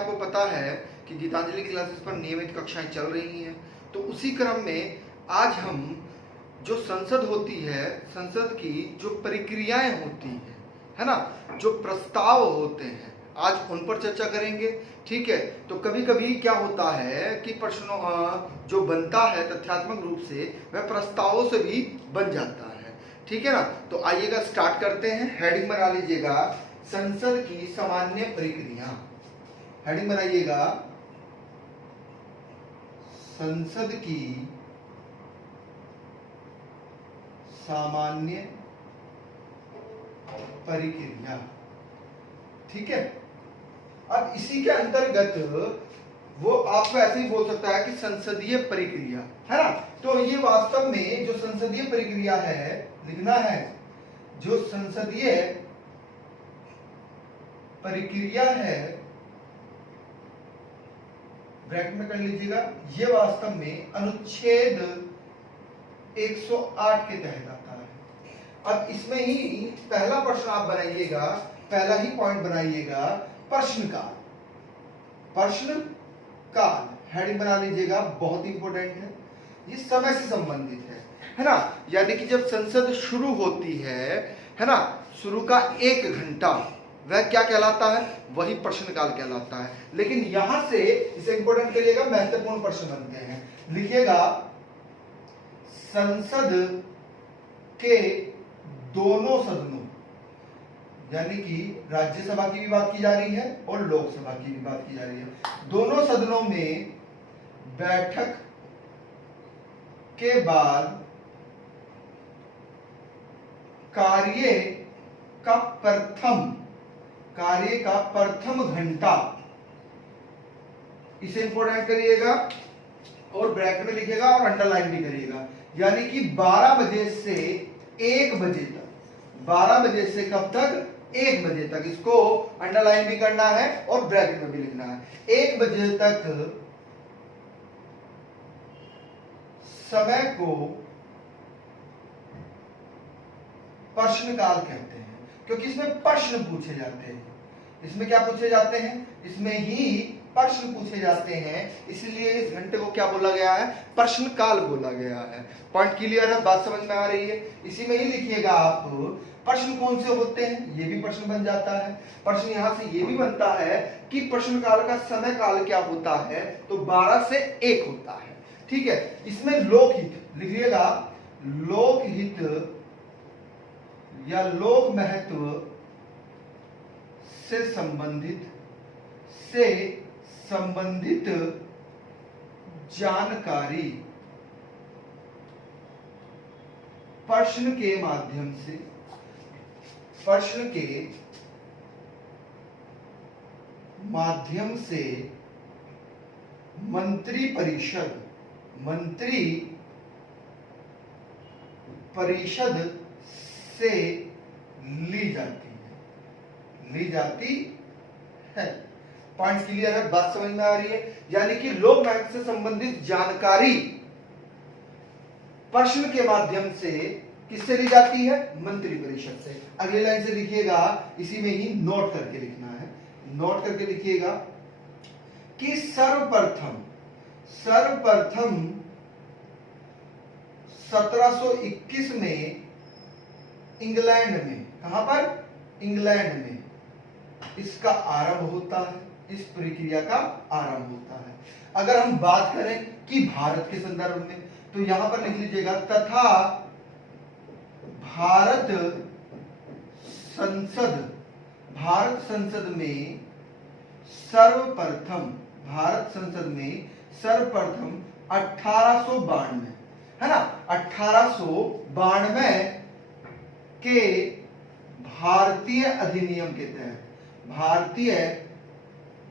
आपको पता है कि गीतांजलि क्लासेस पर नियमित कक्षाएं चल रही हैं, तो उसी क्रम में आज हम जो संसद होती है, संसद की जो प्रक्रियाएं होती हैं, है ना, जो प्रस्ताव होते हैं, आज उन पर चर्चा करेंगे। ठीक है, तो कभी कभी क्या होता है कि प्रश्नों जो बनता है तथ्यात्मक रूप से वह प्रस्तावों से भी बन जाता है। ठीक है ना, तो आइएगा स्टार्ट करते हैं। हेडिंग बना लीजिएगा संसद की सामान्य प्रक्रिया। हेडिंग बनाइएगा संसद की सामान्य प्रक्रिया। ठीक है, अब इसी के अंतर्गत वो आपको ऐसे ही बोल सकता है कि संसदीय प्रक्रिया, है ना। तो ये वास्तव में जो संसदीय प्रक्रिया है लिखना है, जो संसदीय प्रक्रिया है ब्रैकेट में कर लीजिएगा, ये वास्तव में अनुच्छेद 108 के तहत आता है। अब इसमें ही पहला प्रश्न आप बनाइएगा, पहला ही पॉइंट बनाइएगा प्रश्नकाल। प्रश्नकाल हेडिंग बना लीजिएगा, बहुत इंपॉर्टेंट है, ये समय से संबंधित है ना। यानी कि जब संसद शुरू होती है ना, शुरू का 1 घंटा वह क्या कहलाता है, वही प्रश्नकाल कहलाता है। लेकिन यहां से इसे इंपॉर्टेंट करिएगा, महत्वपूर्ण प्रश्न बनते हैं। लिखिएगा संसद के दोनों सदनों, यानी कि राज्यसभा की भी बात की जा रही है और लोकसभा की भी बात की जा रही है, दोनों सदनों में बैठक के बाद कार्य का प्रथम घंटा, इसे इंपोर्टेंट करिएगा और ब्रैकेट में लिखिएगा और अंडरलाइन भी करिएगा। यानी कि 12 बजे से 1 बजे तक, 12 बजे से कब तक, 1 बजे तक, इसको अंडरलाइन भी करना है और ब्रैकेट में भी लिखना है। 1 बजे तक समय को प्रश्नकाल कहते हैं, क्योंकि इसमें प्रश्न पूछे जाते हैं। इसमें क्या पूछे जाते हैं, इसमें ही प्रश्न पूछे जाते हैं, इसलिए इस घंटे को क्या बोला गया है, प्रश्नकाल बोला गया है। पॉइंट क्लियर है, बात समझ में आ रही है। इसी में ही लिखिएगा आप प्रश्न कौन से होते हैं, ये भी प्रश्न बन जाता है। प्रश्न यहां से ये भी बनता है कि प्रश्नकाल का समय काल क्या होता है, तो 12 से 1 होता है। ठीक है, इसमें लोकहित लिखिएगा, लोकहित या लोक महत्व से संबंधित जानकारी प्रश्न के माध्यम से मंत्री परिषद से ली जाती है। पॉइंट क्लियर है, बात समझ में आ रही है। यानी कि लोक महत्व से संबंधित जानकारी प्रश्न के माध्यम से किससे ली जाती है, मंत्री परिषद से। अगली लाइन से लिखिएगा, इसी में ही नोट करके लिखना है, नोट करके लिखिएगा कि सर्वप्रथम 1721 में इंग्लैंड में, कहां पर, इंग्लैंड में इसका आरंभ होता है, इस प्रक्रिया का आरंभ होता है। अगर हम बात करें कि भारत के संदर्भ में, तो यहां पर लिख लीजिएगा तथा भारत संसद में सर्वप्रथम 1892, है ना, 1892 के भारतीय अधिनियम के तहत, भारतीय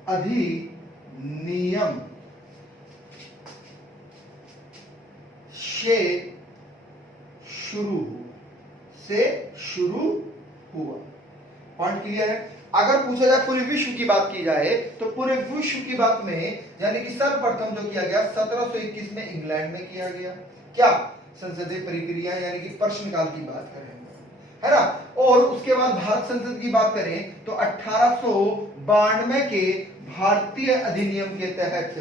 अधिनियम से शुरू हुआ। पॉइंट क्लियर है। अगर पूछा जाए पूरे विश्व की बात की जाए, तो पूरे विश्व की बात में यानी कि सर्वप्रथम जो किया गया 1721 में इंग्लैंड में किया गया। क्या, संसदीय प्रक्रिया यानी कि प्रश्नकाल की बात करें, है ना। और उसके बाद भारत संसद की बात करें तो 1892 के भारतीय अधिनियम के तहत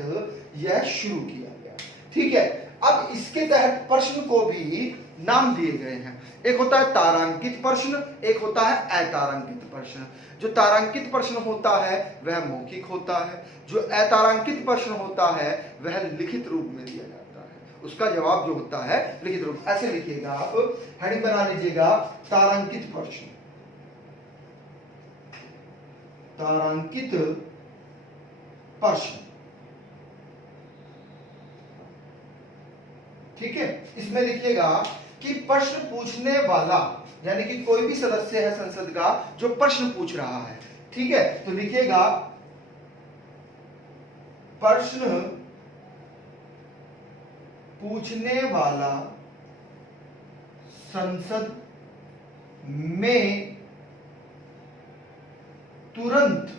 यह शुरू किया गया। ठीक है, अब इसके तहत प्रश्न को भी नाम दिए गए हैं। एक होता है तारांकित प्रश्न, एक होता है अतारांकित प्रश्न। जो तारांकित प्रश्न होता है वह मौखिक होता है, जो अतारांकित प्रश्न होता है वह लिखित रूप में दिया जाता है, उसका जवाब जो होता है लिखित रूप। ऐसे लिखिएगा, आप हेडिंग बना लीजिएगा तारांकित प्रश्न। तारांकित प्रश्न, ठीक है। इसमें लिखिएगा कि प्रश्न पूछने वाला, यानी कि कोई भी सदस्य है संसद का जो प्रश्न पूछ रहा है, ठीक है, तो लिखिएगा प्रश्न पूछने वाला संसद में तुरंत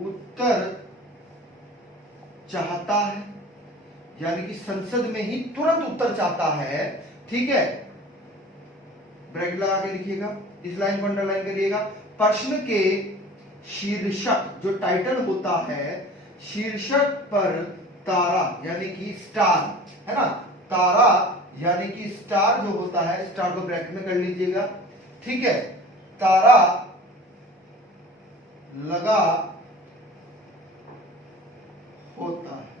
उत्तर चाहता है, यानी कि संसद में ही तुरंत उत्तर चाहता है। ठीक है, ब्रैकेट लगा के लिखिएगा, इस लाइन को अंडरलाइन करिएगा। प्रश्न के शीर्षक, जो टाइटल होता है, शीर्षक पर तारा यानी कि स्टार, है ना, तारा यानी कि स्टार जो होता है, स्टार को ब्रैकेट में कर लीजिएगा। ठीक है, तारा लगा होता है,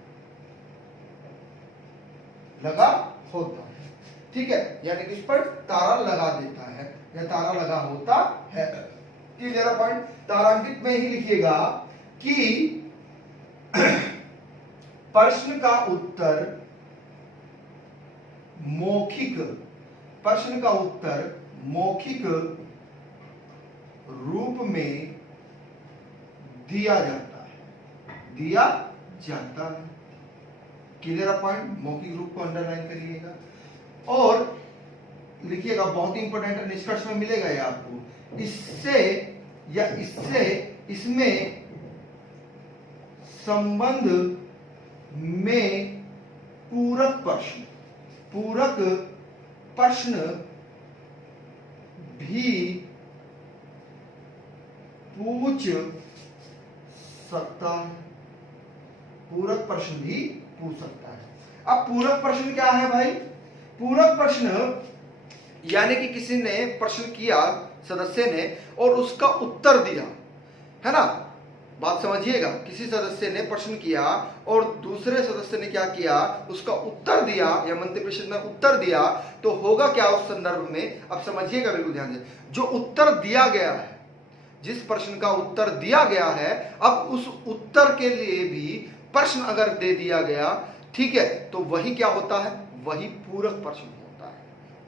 लगा होता है। ठीक है, यानी कि इस पर तारा लगा देता है या तारा लगा होता है। Clear point. तारांकित में ही लिखिएगा कि प्रश्न का उत्तर मौखिक, प्रश्न का उत्तर मौखिक रूप में दिया जाता है, दिया जाता है। Clear point. मौखिक रूप को अंडरलाइन करिएगा और लिखिएगा, बहुत ही इंपॉर्टेंट है, निष्कर्ष में मिलेगा ये आपको। इससे या इससे, इसमें संबंध में पूरक प्रश्न, पूरक प्रश्न भी पूछ सकता है, पूरक प्रश्न भी पूछ सकता है। अब पूरक प्रश्न क्या है भाई? पूरक प्रश्न यानी कि किसी ने प्रश्न किया, सदस्य ने, और उसका उत्तर दिया, है ना, बात समझिएगा। किसी सदस्य ने प्रश्न किया और दूसरे सदस्य ने क्या किया, उसका उत्तर दिया या मंत्री परिषद में उत्तर दिया, तो होगा क्या उस संदर्भ में, अब समझिएगा बिल्कुल ध्यान से। जो उत्तर दिया गया है, जिस प्रश्न का उत्तर दिया गया है, अब उस उत्तर के लिए भी प्रश्न अगर दे दिया गया, ठीक है, तो वही क्या होता है, वही पूरक प्रश्न होता है।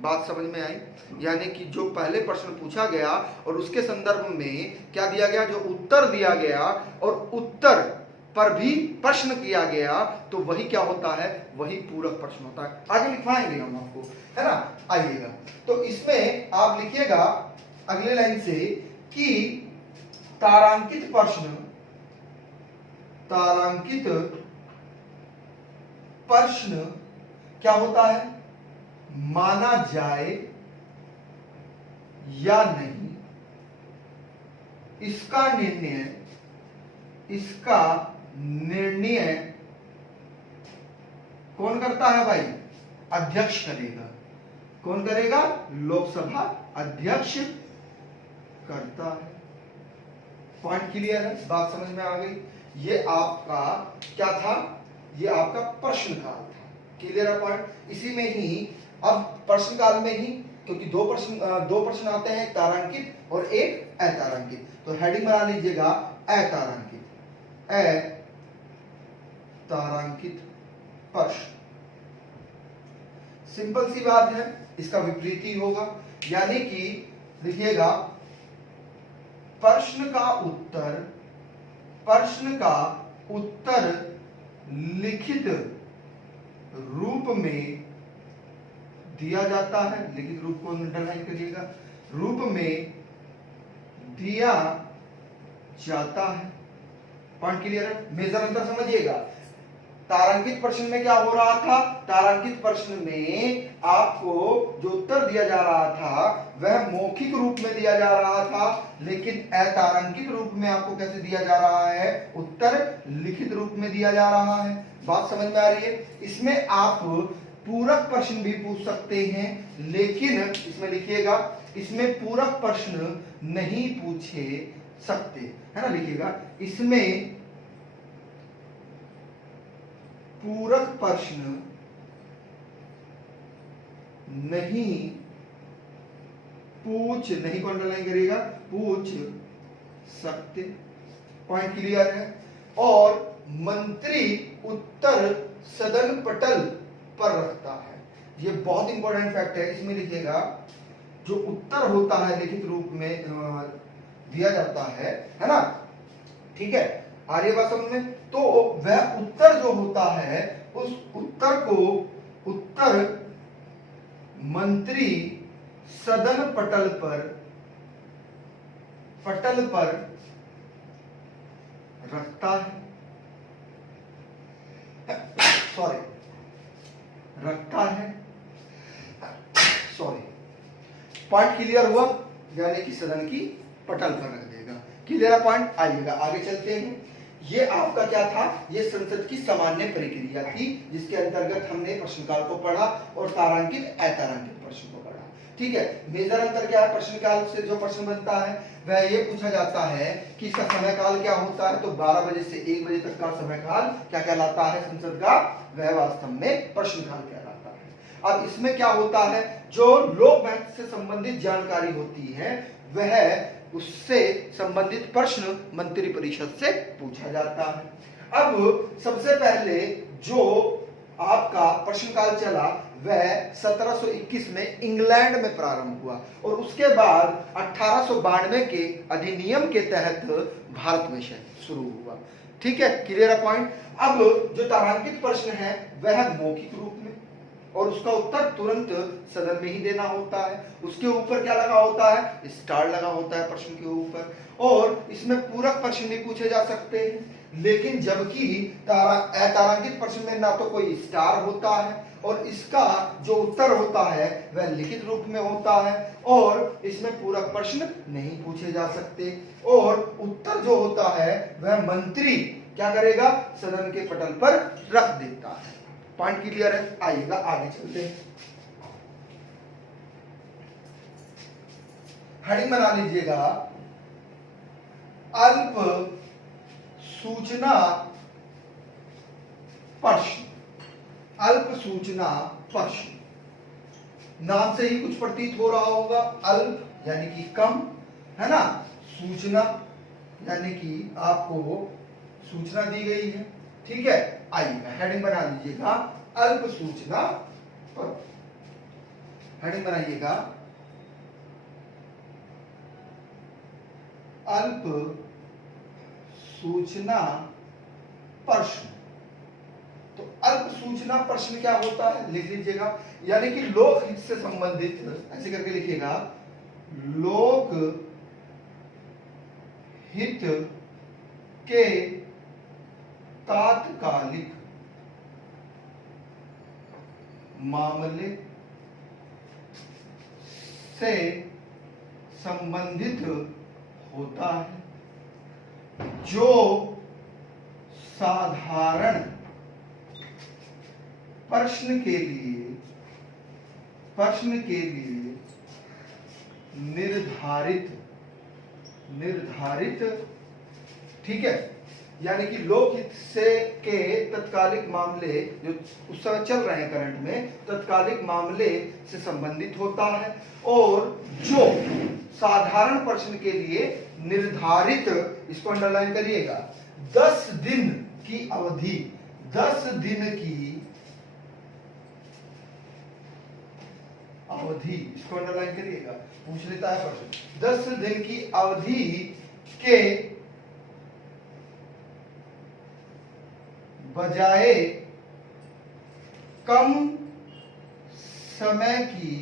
बात समझ में आई? यानी कि जो पहले प्रश्न पूछा गया और उसके संदर्भ में क्या दिया गया, जो उत्तर दिया गया और उत्तर पर भी प्रश्न किया गया, तो वही क्या होता है, वही पूरक प्रश्न होता है। आगे लिखवाएंगे हम आपको, है ना, आइएगा। तो इसमें आप लिखिएगा अगले लाइन से कि तारांकित प्रश्न, तारांकित प्रश्न क्या होता है, माना जाए या नहीं, इसका निर्णय, इसका निर्णय कौन करता है भाई? अध्यक्ष करेगा। कौन करेगा? लोकसभा अध्यक्ष करता है। पॉइंट क्लियर है, बात समझ में आ गई। ये आपका क्या था, ये आपका प्रश्नकाल था। क्लियर है पॉइंट। इसी में ही अब प्रश्नकाल में ही, क्योंकि दो प्रश्न आते हैं, एक तारांकित और एक अतारांकित, तो हेडिंग बना लीजिएगा अतारांकित, अतारांकित प्रश्न। सिंपल सी बात है, इसका विपरीत ही होगा, यानी कि लिखिएगा प्रश्न का उत्तर, प्रश्न का उत्तर लिखित रूप में दिया जाता है। लिखित रूप को अंडरलाइन करिएगा, रूप में दिया जाता है। पॉइंट क्लियर है? मेजर अंतर समझिएगा। तारांकित प्रश्न में क्या हो रहा था? तारांकित प्रश्न में आपको जो उत्तर दिया जा रहा था वह मौखिक रूप में दिया जा रहा था, लेकिन अतारांकित रूप में आपको कैसे दिया जा रहा है? उत्तर लिखित रूप में दिया जा रहा है। बात समझ में आ रही है? इसमें आप पूरक प्रश्न भी पूछ सकते हैं, लेकिन इसमें लिखिएगा, इसमें पूरक प्रश्न नहीं पूछे सकते, है ना, लिखिएगा, इसमें पूरक प्रश्न नहीं को अंडरलाइन करिएगा, पूछ सकते। पॉइंट क्लियर है? और मंत्री उत्तर सदन पटल पर रखता है। ये बहुत इंपॉर्टेंट फैक्ट है, इसमें लिखिएगा, जो उत्तर होता है लिखित रूप में दिया जाता है ना, ठीक है, आ रही है बात समझ में? तो वह उत्तर जो होता है उस उत्तर को उत्तर मंत्री सदन पटल पर रखता है, सॉरी, पॉइंट क्लियर हुआ? यानी कि सदन की पटल पर रख देगा। क्लियर है पॉइंट? आइएगा आगे चलते हैं। ये आपका क्या था? ये संसद की सामान्य प्रक्रिया थी, जिसके अंतर्गत हमने प्रश्नकाल को पढ़ा और तारांकित अतारांकित प्रश्न को पढ़ा। ठीक है, मेजर अंतर क्या है? प्रश्नकाल से जो प्रश्न बनता है वह ये पूछा जाता है कि इसका समय काल क्या होता है, तो 12 बजे से 1 बजे तक का समय काल क्या कहलाता है संसद का? वह वास्तव में प्रश्नकाल कहलाता है। अब इसमें क्या होता है, जो लोक महत्व से संबंधित जानकारी होती है वह उससे संबंधित प्रश्न मंत्री परिषद से पूछा जाता है। अब सबसे पहले जो आपका प्रश्नकाल चला वह 1721 में इंग्लैंड में प्रारंभ हुआ और उसके बाद 1892 के अधिनियम के तहत भारत में शुरू हुआ। ठीक है, क्लियर है पॉइंट? अब जो तारांकित प्रश्न है वह मौखिक रूप में और उसका उत्तर तुरंत सदन में ही देना होता है। उसके ऊपर क्या लगा होता है? स्टार लगा होता है प्रश्न के ऊपर। और इसमें पूरक प्रश्न भी पूछे जा सकते हैं, लेकिन जबकि अतारांकित प्रश्न में ना तो कोई स्टार होता है और इसका जो उत्तर होता है वह लिखित रूप में होता है और इसमें पूरक प्रश्न नहीं पूछे जा सकते और उत्तर जो होता है वह मंत्री क्या करेगा? सदन के पटल पर रख देता है। पॉइंट क्लियर है? आइएगा आगे चलते हैं। हेडिंग बना लीजिएगा, अल्प सूचना प्रश्न। अल्प सूचना प्रश्न, नाम से ही कुछ प्रतीत हो रहा होगा। अल्प यानी कि कम, है ना, सूचना यानी कि आपको सूचना दी गई है। ठीक है, आइएगा हेडिंग बना लीजिएगा, अल्प सूचना पर। हेडिंग बनाइएगा, अल्प सूचना प्रश्न। तो अल्प सूचना प्रश्न क्या होता है लिख लीजिएगा, यानी कि लोक हित से संबंधित, ऐसे करके लिखिएगा, लोक हित के तात्कालिक मामले से संबंधित होता है, जो साधारण प्रश्न के लिए निर्धारित, ठीक है, यानी कि लोकहित से के तत्कालिक मामले जो उस समय चल रहे हैं करंट में, तत्कालिक मामले से संबंधित होता है और जो साधारण प्रश्न के लिए निर्धारित, इसको अंडरलाइन करिएगा, 10 दिन की अवधि, 10 दिन की अवधि, इसको अंडरलाइन करिएगा, पूछ लेता है प्रश्न, 10 दिन की अवधि के बजाय कम समय की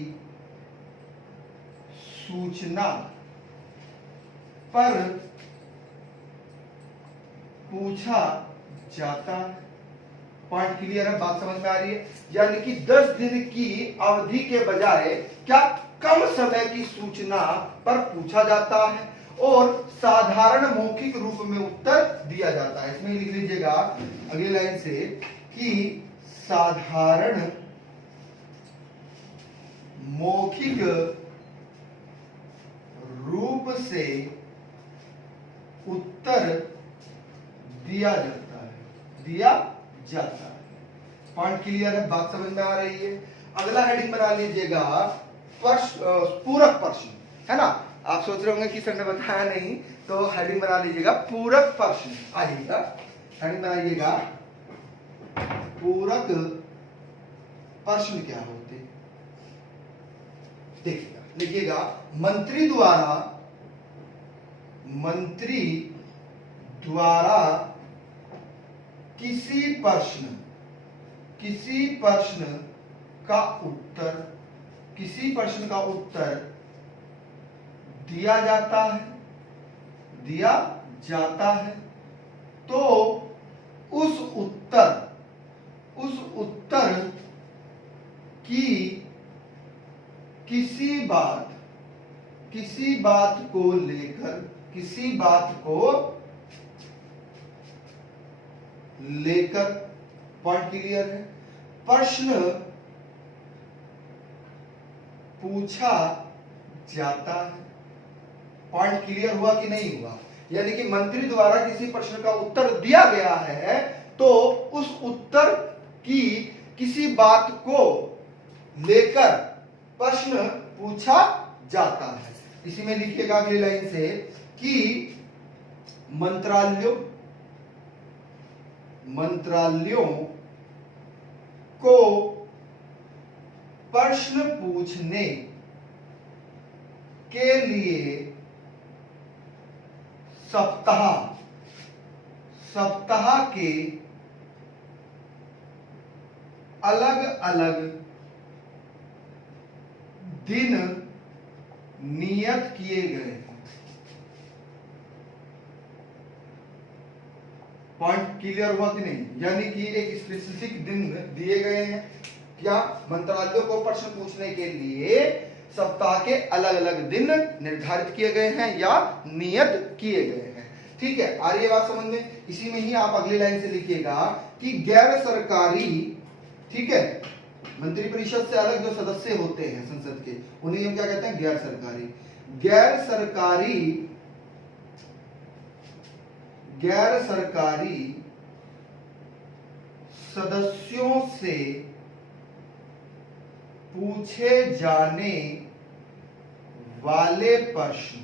सूचना पर पूछा जाता है। पॉइंट पॉइंट क्लियर है, बात समझ में आ रही है? यानी कि 10 दिन की अवधि के बजाय क्या कम समय की सूचना पर पूछा जाता है और साधारण मौखिक रूप में उत्तर दिया जाता है। इसमें लिख लीजिएगा अगली लाइन से कि साधारण मौखिक रूप से उत्तर दिया जाता है। पॉइंट क्लियर है, बात समझ में आ रही है? अगला हेडिंग बना लीजिएगा पूरक प्रश्न, है ना? आप सोच रहे होंगे कि सर ने बताया नहीं, तो हेडिंग बना लीजिएगा पूरक प्रश्न। आइएगा हेडिंग बनाइएगा पूरक प्रश्न क्या होते, देखिएगा, लिखिएगा मंत्री द्वारा किसी प्रश्न का उत्तर दिया जाता है तो उस उत्तर की किसी बात को लेकर पॉइंट क्लियर है, प्रश्न पूछा जाता है। पॉइंट क्लियर हुआ कि नहीं हुआ? यानी कि मंत्री द्वारा किसी प्रश्न का उत्तर दिया गया है तो उस उत्तर की किसी बात को लेकर प्रश्न पूछा जाता है। इसी में लिखिएगा अगली लाइन से कि मंत्रालयों को प्रश्न पूछने के लिए सप्ताह के अलग-अलग दिन नियत किए गए हैं। पॉइंट क्लियर हुआ कि नहीं? यानी कि एक स्पेसिफिक दिन दिए गए हैं क्या? मंत्रालयों को प्रश्न पूछने के लिए सप्ताह के अलग अलग दिन निर्धारित किए गए हैं या नियत किए गए हैं। ठीक है, आ रही है बात समझ में? इसी में ही आप अगली लाइन से लिखिएगा कि गैर सरकारी, ठीक है, मंत्रिपरिषद से अलग जो सदस्य होते हैं संसद के, उन्हें हम क्या कहते हैं? गैर सरकारी सदस्यों से पूछे जाने वाले प्रश्न,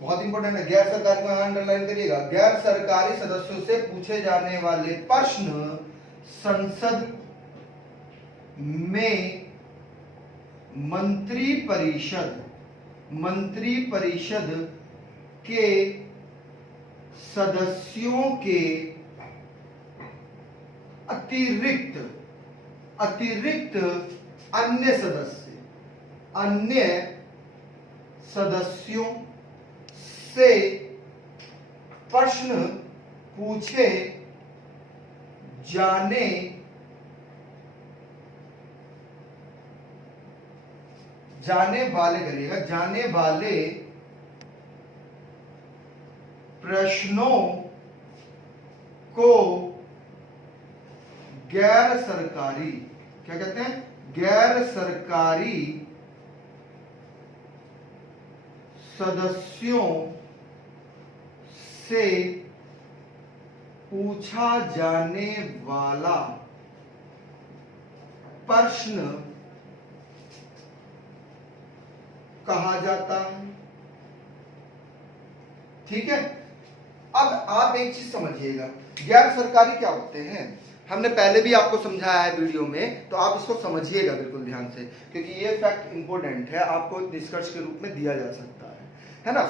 बहुत इंपॉर्टेंट है, गैर सरकारी में अंडरलाइन करिएगा, गैर सरकारी सदस्यों से पूछे जाने वाले प्रश्न संसद में मंत्रिपरिषद के सदस्यों के अतिरिक्त अन्य सदस्यों से प्रश्न पूछे जाने वाले प्रश्नों को गैर सरकारी, क्या कहते हैं? गैर सरकारी सदस्यों से पूछा जाने वाला प्रश्न कहा जाता है। ठीक है, अब आप एक चीज समझिएगा, गैर सरकारी क्या होते हैं? हमने पहले भी आपको समझाया है वीडियो में, तो आप इसको समझिएगा बिल्कुल ध्यान से, क्योंकि ये फैक्ट इंपॉर्टेंट है, आपको निष्कर्ष के रूप में दिया जा सकता है ना?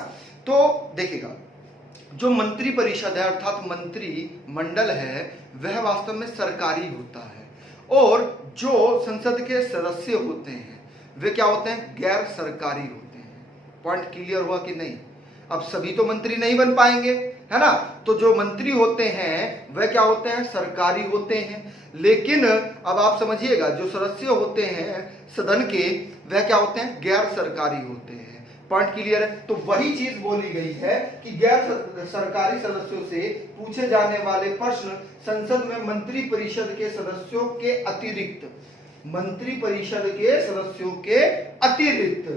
तो देखिएगा, जो मंत्री परिषद है अर्थात मंत्री मंडल है, वह वास्तव में सरकारी होता है, और जो संसद के सदस्य होते हैं वे क्या होते हैं? गैर सरकारी होते हैं। पॉइंट क्लियर हुआ कि नहीं? अब सभी तो मंत्री नहीं बन पाएंगे, है ना। तो जो मंत्री होते हैं वह क्या होते हैं, सरकारी होते हैं। लेकिन अब आप समझिएगा, जो सदस्य होते हैं सदन के वह क्या होते हैं, गैर सरकारी होते हैं। पॉइंट क्लियर है। तो वही चीज बोली गई है कि गैर सरकारी सदस्यों से पूछे जाने वाले प्रश्न संसद में मंत्री परिषद के सदस्यों के अतिरिक्त, मंत्री परिषद के सदस्यों के अतिरिक्त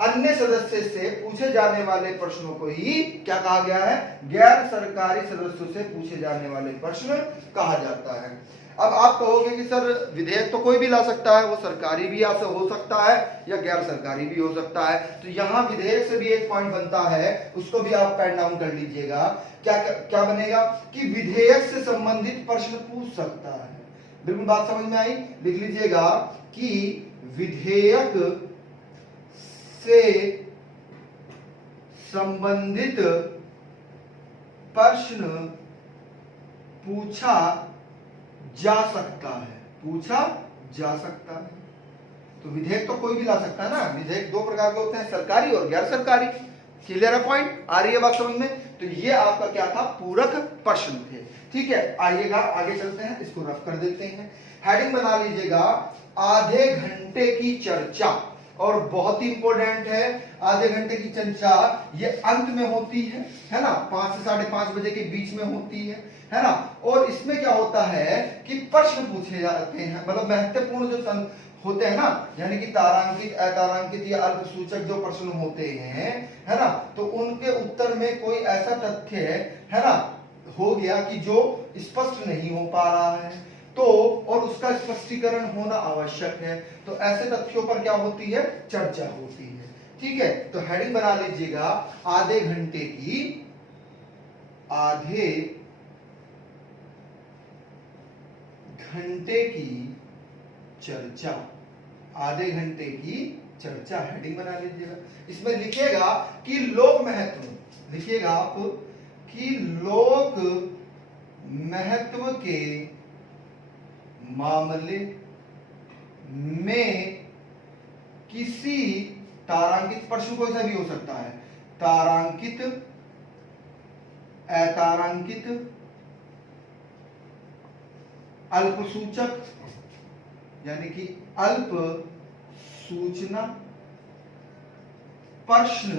अन्य सदस्य से पूछे जाने वाले प्रश्नों को ही क्या कहा गया है, गैर सरकारी सदस्यों से पूछे जाने वाले प्रश्न कहा जाता है। अब आप कहोगे कि सर विधेयक तो कोई भी ला सकता है, वो सरकारी भी हो सकता है या गैर सरकारी भी हो सकता है। तो यहाँ विधेयक से भी एक पॉइंट बनता है, उसको भी आप पेन डाउन कर लीजिएगा। क्या क्या बनेगा कि विधेयक से संबंधित प्रश्न पूछ सकता है। बिल्कुल बात समझ में आई, लिख लीजिएगा कि विधेयक से संबंधित प्रश्न पूछा जा सकता है, पूछा जा सकता है। तो विधेयक तो कोई भी ला सकता है ना। विधेयक दो प्रकार के होते हैं, सरकारी और गैर सरकारी। क्लियर है पॉइंट, आ रही है बात समझ में। तो ये आपका क्या था, पूरक प्रश्न थे। ठीक है, आइएगा आगे चलते हैं, इसको रफ कर देते हैं। हेडिंग बना लीजिएगा, आधे घंटे की चर्चा। और बहुत ही इंपॉर्टेंट है, आधे घंटे की चर्चा ये अंत में होती है ना, 5 से 5:30 बजे के बीच में होती है ना। और इसमें क्या होता है कि प्रश्न पूछे जाते हैं, मतलब महत्वपूर्ण जो होते हैं ना, यानी कि तारांकित, अतारांकित या अल्पसूचक जो प्रश्न होते हैं, है ना, तो उनके उत्तर में कोई ऐसा तथ्य है ना हो गया कि जो स्पष्ट नहीं हो पा रहा है, तो और उसका स्पष्टीकरण होना आवश्यक है। तो ऐसे तथ्यों पर क्या होती है, चर्चा होती है। ठीक है, तो हेडिंग बना लीजिएगा, आधे घंटे की, आधे घंटे की चर्चा, आधे घंटे की चर्चा, हेडिंग बना लीजिएगा। इसमें लिखेगा कि लोक महत्व, लिखिएगा आप कि लोक महत्व के मामले में किसी तारांकित प्रश्न कोई सा भी हो सकता है, तारांकित, अतारांकित, अल्पसूचक यानी कि अल्प सूचना प्रश्न,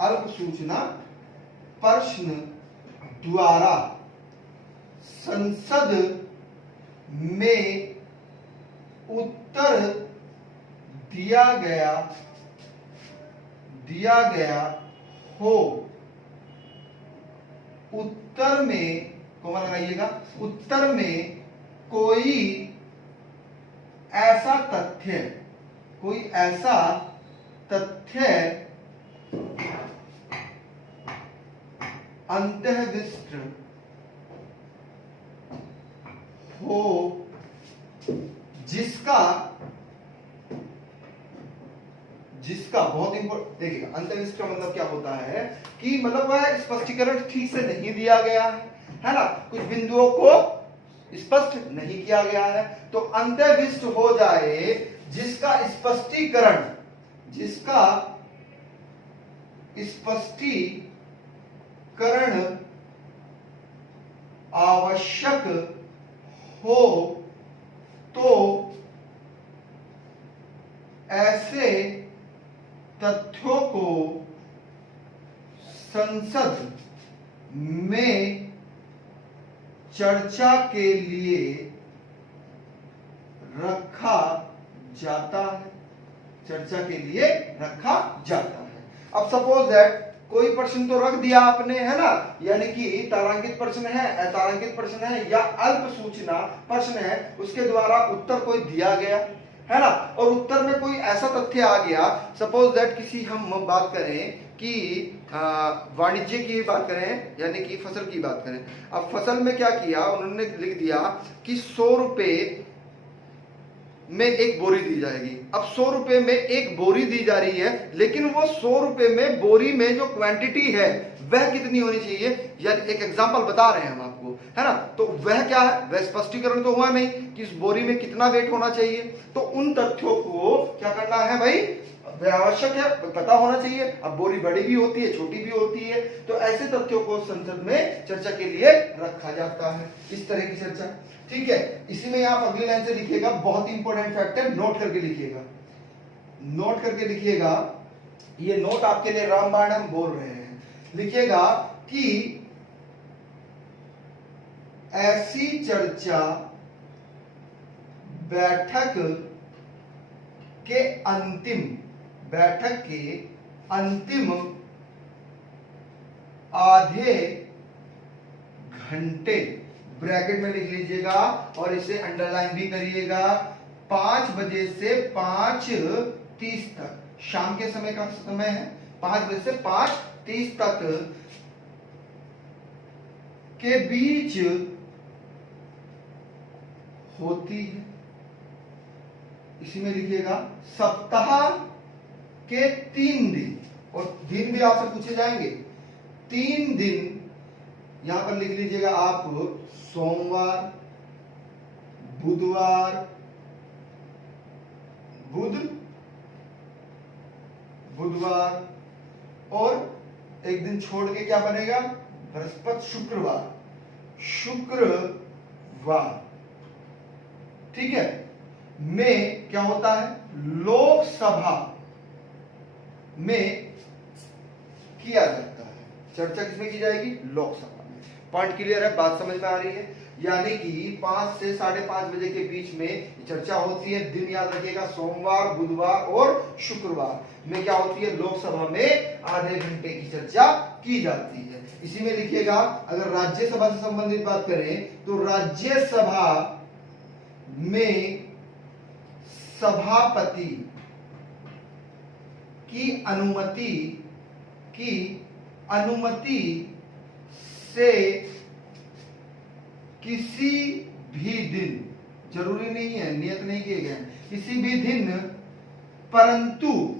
अल्प सूचना प्रश्न द्वारा संसद में उत्तर दिया गया हो। उत्तर में कॉमा लगाइएगा, उत्तर में कोई ऐसा तथ्य, कोई ऐसा तथ्य अंतर्विष्ट हो जिसका बहुत इंपॉर्टेंट, देखिएगा अंतर्विष्ट का मतलब क्या होता है कि मतलब वह स्पष्टीकरण ठीक से नहीं दिया गया है ना, कुछ बिंदुओं को स्पष्ट नहीं किया गया है। तो अंतर्विष्ट हो जाए जिसका स्पष्टीकरण, जिसका स्पष्टीकरण आवश्यक हो, तो ऐसे तथ्यों को संसद में चर्चा के लिए रखा जाता है, चर्चा के लिए रखा जाता है। अब सपोज दैट कोई प्रश्न तो रख दिया आपने, है ना, यानी कि तारांकित प्रश्न है, अतारांकित प्रश्न है या अल्प सूचना प्रश्न है, उसके द्वारा उत्तर कोई दिया गया है ना, और उत्तर में कोई ऐसा तथ्य आ गया, सपोज दैट किसी हम बात करें कि वाणिज्य की बात करें, यानी कि फसल की बात करें। अब फसल में क्या किया उन्होंने, लिख दिया कि 100 रुपए में एक बोरी दी जाएगी। अब 100 रुपए में एक बोरी दी जा रही है, लेकिन वो 100 रुपए में बोरी में जो क्वांटिटी है वह कितनी होनी चाहिए, यानी एक एग्जांपल बता रहे हैं हम आपको। आपको, है ना। तो वह क्या है, वह स्पष्टीकरण तो हुआ नहीं कि इस बोरी में कितना वेट होना चाहिए। तो उन तथ्यों को क्या करना है भाई, वह आवश्यक है, पता होना चाहिए। अब बोरी बड़ी भी होती है, छोटी भी होती है, तो ऐसे तथ्यों को संसद में चर्चा के लिए रखा जाता है, इस तरह की चर्चा। ठीक है, इसी में आप अगली लाइन से लिखिएगा, बहुत इंपॉर्टेंट फैक्ट है, नोट करके लिखिएगा, नोट करके लिखिएगा। ये नोट आपके लिए रामबाण हम बोल रहे हैं। लिखिएगा कि ऐसी चर्चा बैठक के अंतिम आधे घंटे, ब्रैकेट में लिख लीजिएगा और इसे अंडरलाइन भी करिएगा, 5 बजे से 5:30 तक, शाम के समय का समय है, 5 बजे से 5:30 तक के बीच होती है। इसी में लिखिएगा सप्ताह के 3 दिन, और दिन भी आपसे पूछे जाएंगे, 3 दिन यहां पर लिख लीजिएगा आप, सोमवार, बुधवार, बुधवार, और एक दिन छोड़ के क्या बनेगा, बृहस्पति, शुक्रवार। ठीक है, में क्या होता है, लोकसभा में किया जाता है। चर्चा किसमें की जाएगी, लोकसभा में। पॉइंट क्लियर है, बात समझ में आ रही है। यानी कि 5 से 5:30 बजे के बीच में चर्चा होती है। दिन याद रखिएगा, सोमवार, बुधवार और शुक्रवार में क्या होती है, लोकसभा में आधे घंटे की चर्चा की जाती है। इसी में लिखिएगा, अगर राज्यसभा से संबंधित बात करें तो राज्यसभा में सभापति की अनुमति से किसी भी दिन, जरूरी नहीं है, नियत नहीं किए गए, किसी भी दिन, परंतु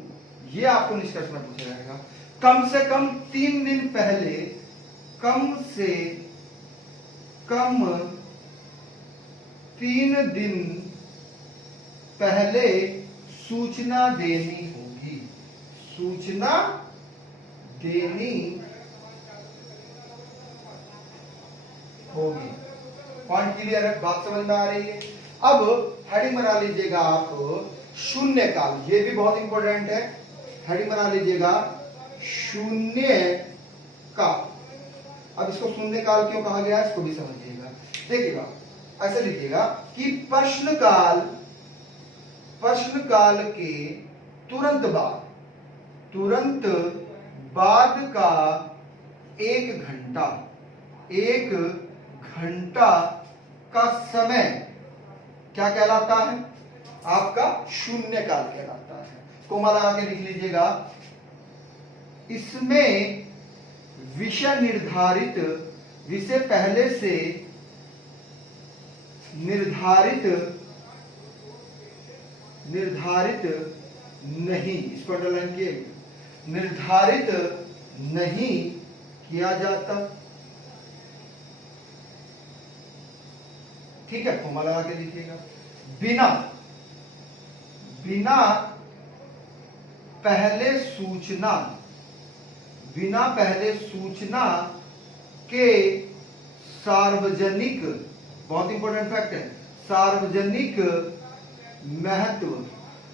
ये आपको निष्कर्ष में पूछा जाएगा, कम से कम 3 दिन पहले, कम से कम 3 दिन पहले सूचना देनी होगी, सूचना देनी होगी। पॉइंट क्लियर है, बात समझ में आ रही है। अब हेडिंग बना लीजिएगा आप, शून्य काल, ये भी बहुत इंपॉर्टेंट है। हेडिंग बना लीजिएगा, शून्य काल। अब इसको शून्य काल क्यों कहा गया, इसको भी समझिएगा। देखिएगा, ऐसे लिखिएगा कि प्रश्न काल के तुरंत बाद का 1 घंटा का समय क्या कहलाता है, आपका शून्य काल कहलाता है। कोमा लगा के लिख लीजिएगा, इसमें विषय पहले से निर्धारित नहीं, इसको अंडरलाइन किए, निर्धारित नहीं किया जाता। ठीक है, कोमा लगा के लिखिएगा, बिना पहले सूचना के सार्वजनिक, बहुत इंपॉर्टेंट फैक्ट है, सार्वजनिक महत्व,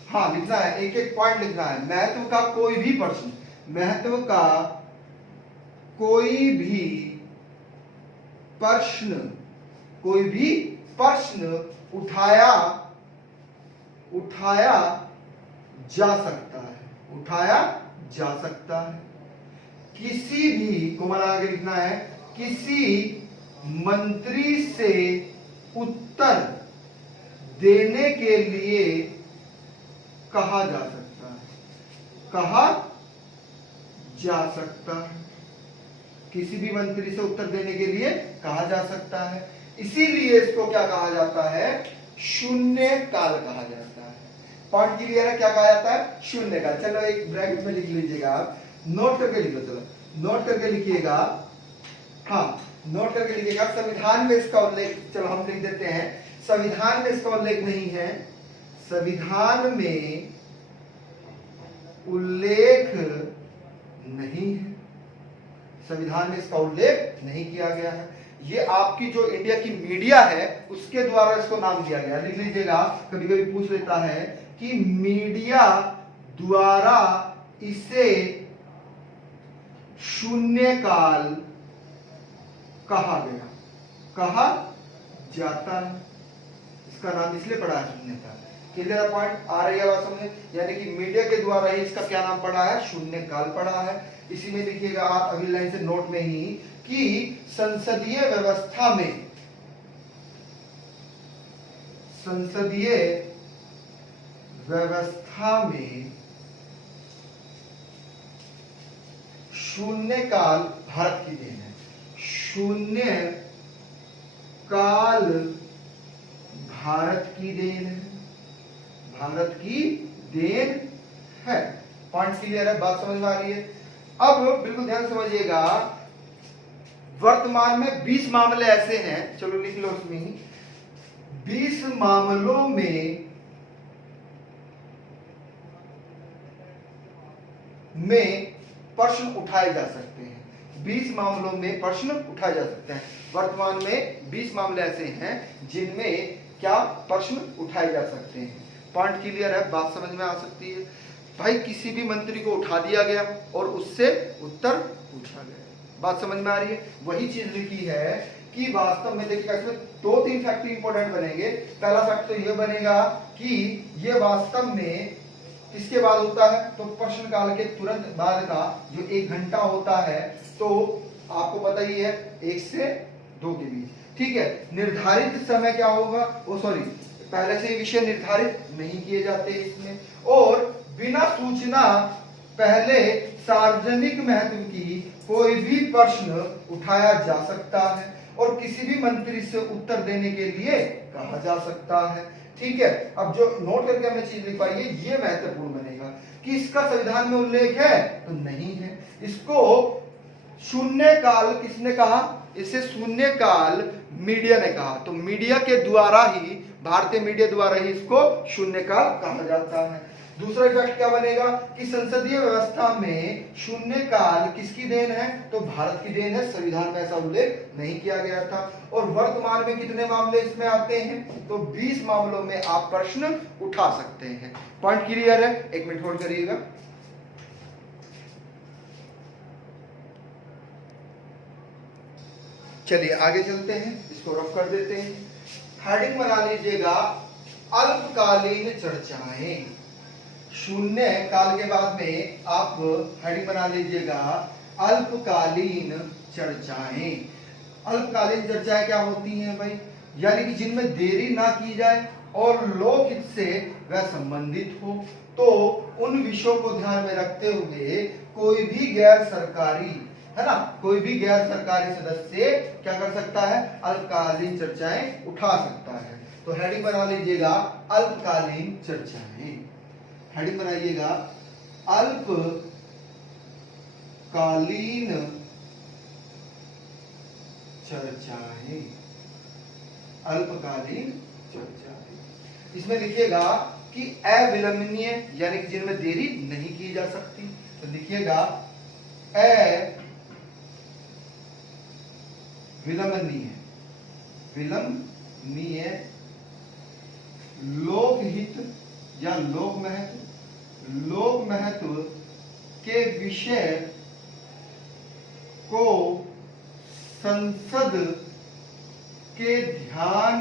हाँ लिखना है, एक एक पॉइंट लिखना है, महत्व का कोई भी प्रश्न उठाया जा सकता है, किसी भी, को लगा के लिखना है, किसी मंत्री से उत्तर देने के लिए कहा जा सकता है, किसी भी मंत्री से उत्तर देने के लिए कहा जा सकता है। इसीलिए इसको क्या कहा जाता है, शून्य काल कहा जाता है। पॉइंट क्लियर है, क्या कहा जाता है, शून्य काल। चलो एक ब्रैकेट में लिख लीजिएगा आप, नोट करके लिखो, चलो नोट करके लिखिएगा, हाँ, नोट करके लिखिएगा। संविधान में इसका उल्लेख, चलो हम लिख देते हैं, संविधान में इसका उल्लेख नहीं है, संविधान में उल्लेख नहीं है, संविधान में इसका उल्लेख नहीं किया गया है। ये आपकी जो इंडिया की मीडिया है उसके द्वारा इसको नाम दिया गया। लिख लीजिएगा, कभी कभी पूछ लेता है कि मीडिया द्वारा इसे शून्यकाल कहा गया, कहा जाता है, इसका नाम इसलिए पड़ा है शून्यकाल। क्लियर पॉइंट आ रही है बात समझ? यानी कि मीडिया के द्वारा ही इसका क्या नाम पड़ा है, शून्यकाल पड़ा है। इसी में लिखिएगा आप अगली लाइन से नोट में ही कि संसदीय व्यवस्था में, संसदीय व्यवस्था में शून्यकाल भारत की देन है, शून्य काल भारत की देन है, भारत की देन है। पॉइंट क्लियर है, बात समझ में आ रही है? अब बिल्कुल ध्यान समझिएगा, वर्तमान में 20 मामले ऐसे हैं, चलो लिख लो उसमें ही, 20 मामलों में प्रश्न उठाए जा सकते हैं, 20 मामलों में प्रश्न उठाए जा सकते हैं। वर्तमान में 20 मामले ऐसे हैं जिनमें क्या प्रश्न उठाए जा सकते हैं। पॉइंट क्लियर है, बात समझ में आ सकती है? भाई किसी भी मंत्री को उठा दिया गया और उससे उत्तर पूछा गया, बात समझ में आ रही है? वही चीज लिखी है कि वास्तव में देखिएगा, इसमें 2-3 फैक्ट इंपॉर्टेंट बनेंगे। पहला फैक्ट तो यह बनेगा कि यह वास्तव में किसके बाद होता है, तो प्रश्नकाल के तुरंत बाद का जो 1 घंटा होता है, तो आपको पता ही है 1 से 2 के बीच, ठीक है। निर्धारित समय क्या होगा, वो सॉरी पहले से ही विषय निर्धारित नहीं किए जाते इसमें, और बिना सूचना पहले सार्वजनिक महत्व की कोई भी प्रश्न उठाया जा सकता है और किसी भी मंत्री से उत्तर देने के लिए कहा जा सकता है, ठीक है। अब जो नोट करके हमने चीज लिख पाई है, ये महत्वपूर्ण बनेगा कि इसका संविधान में उल्लेख है तो नहीं है। इसको शून्यकाल किसने कहा, इसे शून्यकाल मीडिया ने कहा, तो मीडिया के द्वारा ही, भारतीय मीडिया द्वारा ही इसको शून्यकाल कहा जाता है। दूसरा इफेक्ट क्या बनेगा कि संसदीय व्यवस्था में शून्यकाल किसकी देन है, तो भारत की देन है, संविधान में ऐसा उल्लेख नहीं किया गया था। और वर्तमान में कितने मामले इसमें आते हैं, तो 20 मामलों में आप प्रश्न उठा सकते हैं। पॉइंट क्लियर है? 1 मिनट होल्ड करिएगा। चलिए आगे चलते हैं, इसको रफ कर देते हैं। हेडिंग बना लीजिएगा, अल्पकालीन चर्चाएं। शून्य काल के बाद में आप हेडिंग बना लीजिएगा, अल्पकालीन चर्चाएं। अल्पकालीन चर्चाएं क्या होती हैं भाई, यानी कि जिनमें देरी ना की जाए और लोकहित से वह संबंधित हो, तो उन विषयों को ध्यान में रखते हुए कोई भी गैर सरकारी, है ना, कोई भी गैर सरकारी सदस्य क्या कर सकता है, अल्पकालीन चर्चाएं उठा सकता है। तो हेडिंग बना लीजिएगा, अल्पकालीन चर्चाएं। हेडिंग बनाइएगा, अल्पकालीन चर्चाएं, अल्पकालीन चर्चाएं। इसमें लिखिएगा कि अविलंबनीय, यानी कि जिनमें देरी नहीं की जा सकती, तो लिखिएगा विलंबनीय, विलंबनीय, लोकहित या लोक महत्व के विषय को संसद के ध्यान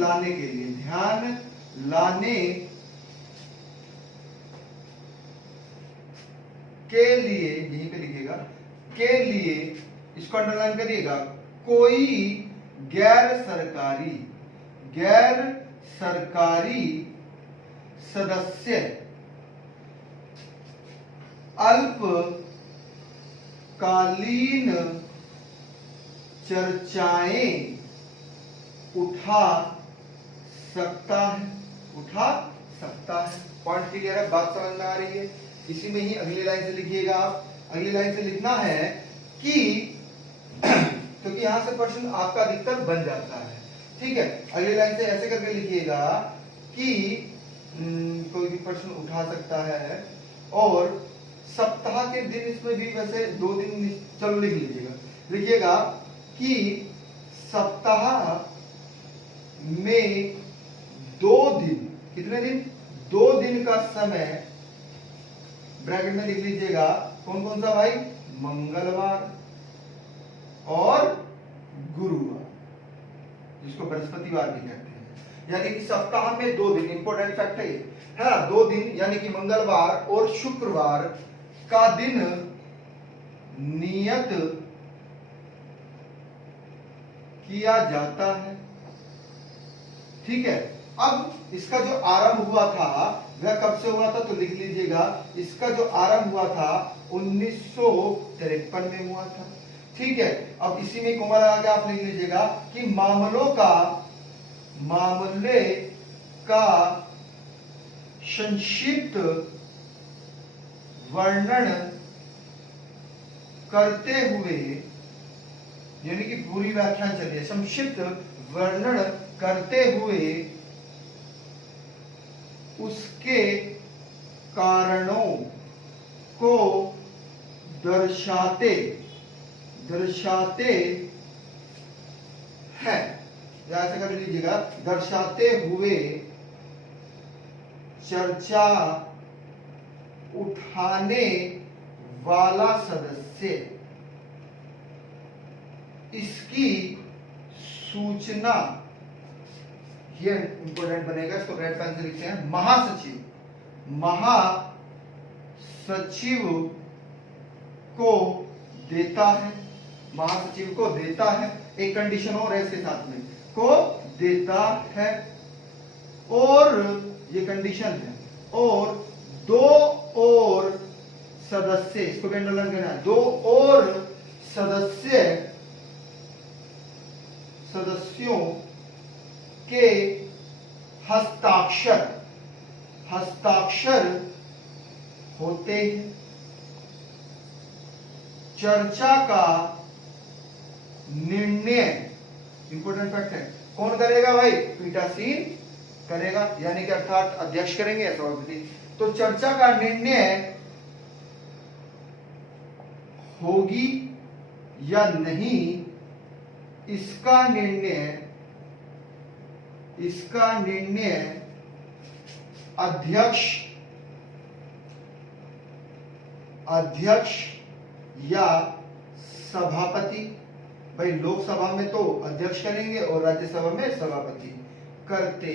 लाने के लिए, ध्यान लाने के लिए, यहीं पे लिखिएगा, के लिए, इसको अंडरलाइन करिएगा, कोई गैर सरकारी सदस्य अल्पकालीन चर्चाएं उठा सकता है। पॉइंट क्लियर है, बात समझ में आ रही है? इसी में ही अगली लाइन से लिखिएगा, अगली लाइन से लिखना है कि क्योंकि यहां से प्रश्न आपका अधिकतर बन जाता है। ठीक है, अगली लाइन से ऐसे करके लिखिएगा कि कोई भी प्रश्न उठा सकता है, और सप्ताह के दिन इसमें भी वैसे 2 दिन, चलो लिख लीजिएगा, लिखिएगा कि सप्ताह में 2 दिन, कितने दिन? 2 दिन का समय ब्रैकेट में लिख लीजिएगा। कौन कौन सा भाई? मंगलवार और गुरुवार, जिसको बृहस्पतिवार भी कहते हैं। यानी कि सप्ताह में 2 दिन, इंपॉर्टेंट फैक्ट है ये, है ना? 2 दिन यानी कि मंगलवार और शुक्रवार का दिन नियत किया जाता है। ठीक है, अब इसका जो आरंभ हुआ था वह कब से हुआ था? तो लिख लीजिएगा, इसका जो आरंभ हुआ था 1953 में हुआ था। ठीक है, अब इसी में कोमा लगा के आप लिख लीजिएगा कि मामले का संक्षिप्त वर्णन करते हुए, यानी कि पूरी व्याख्यान चलिए, संक्षिप्त वर्णन करते हुए उसके कारणों को दर्शाते हैं, ऐसे कर लीजिएगा, दर्शाते हुए चर्चा उठाने वाला सदस्य इसकी सूचना, ये इंपोर्टेंट बनेगा, इसको रेड पेन से लिखते हैं, महासचिव को देता है। महासचिव को देता है, एक कंडीशन और है इसके साथ में, को देता है, और ये कंडीशन है, और 2 और सदस्य, इसको भी अंडरलाइन करना है, 2 और सदस्यों के हस्ताक्षर होते हैं। चर्चा का निर्णय, इंपोर्टेंट फैक्ट है, कौन करेगा भाई? पीठासीन करेगा, यानी कि अर्थात अध्यक्ष करेंगे या सभापति। तो चर्चा का निर्णय होगी या नहीं, इसका निर्णय अध्यक्ष या सभापति, भाई लोकसभा में तो अध्यक्ष करेंगे और राज्यसभा में सभापति करते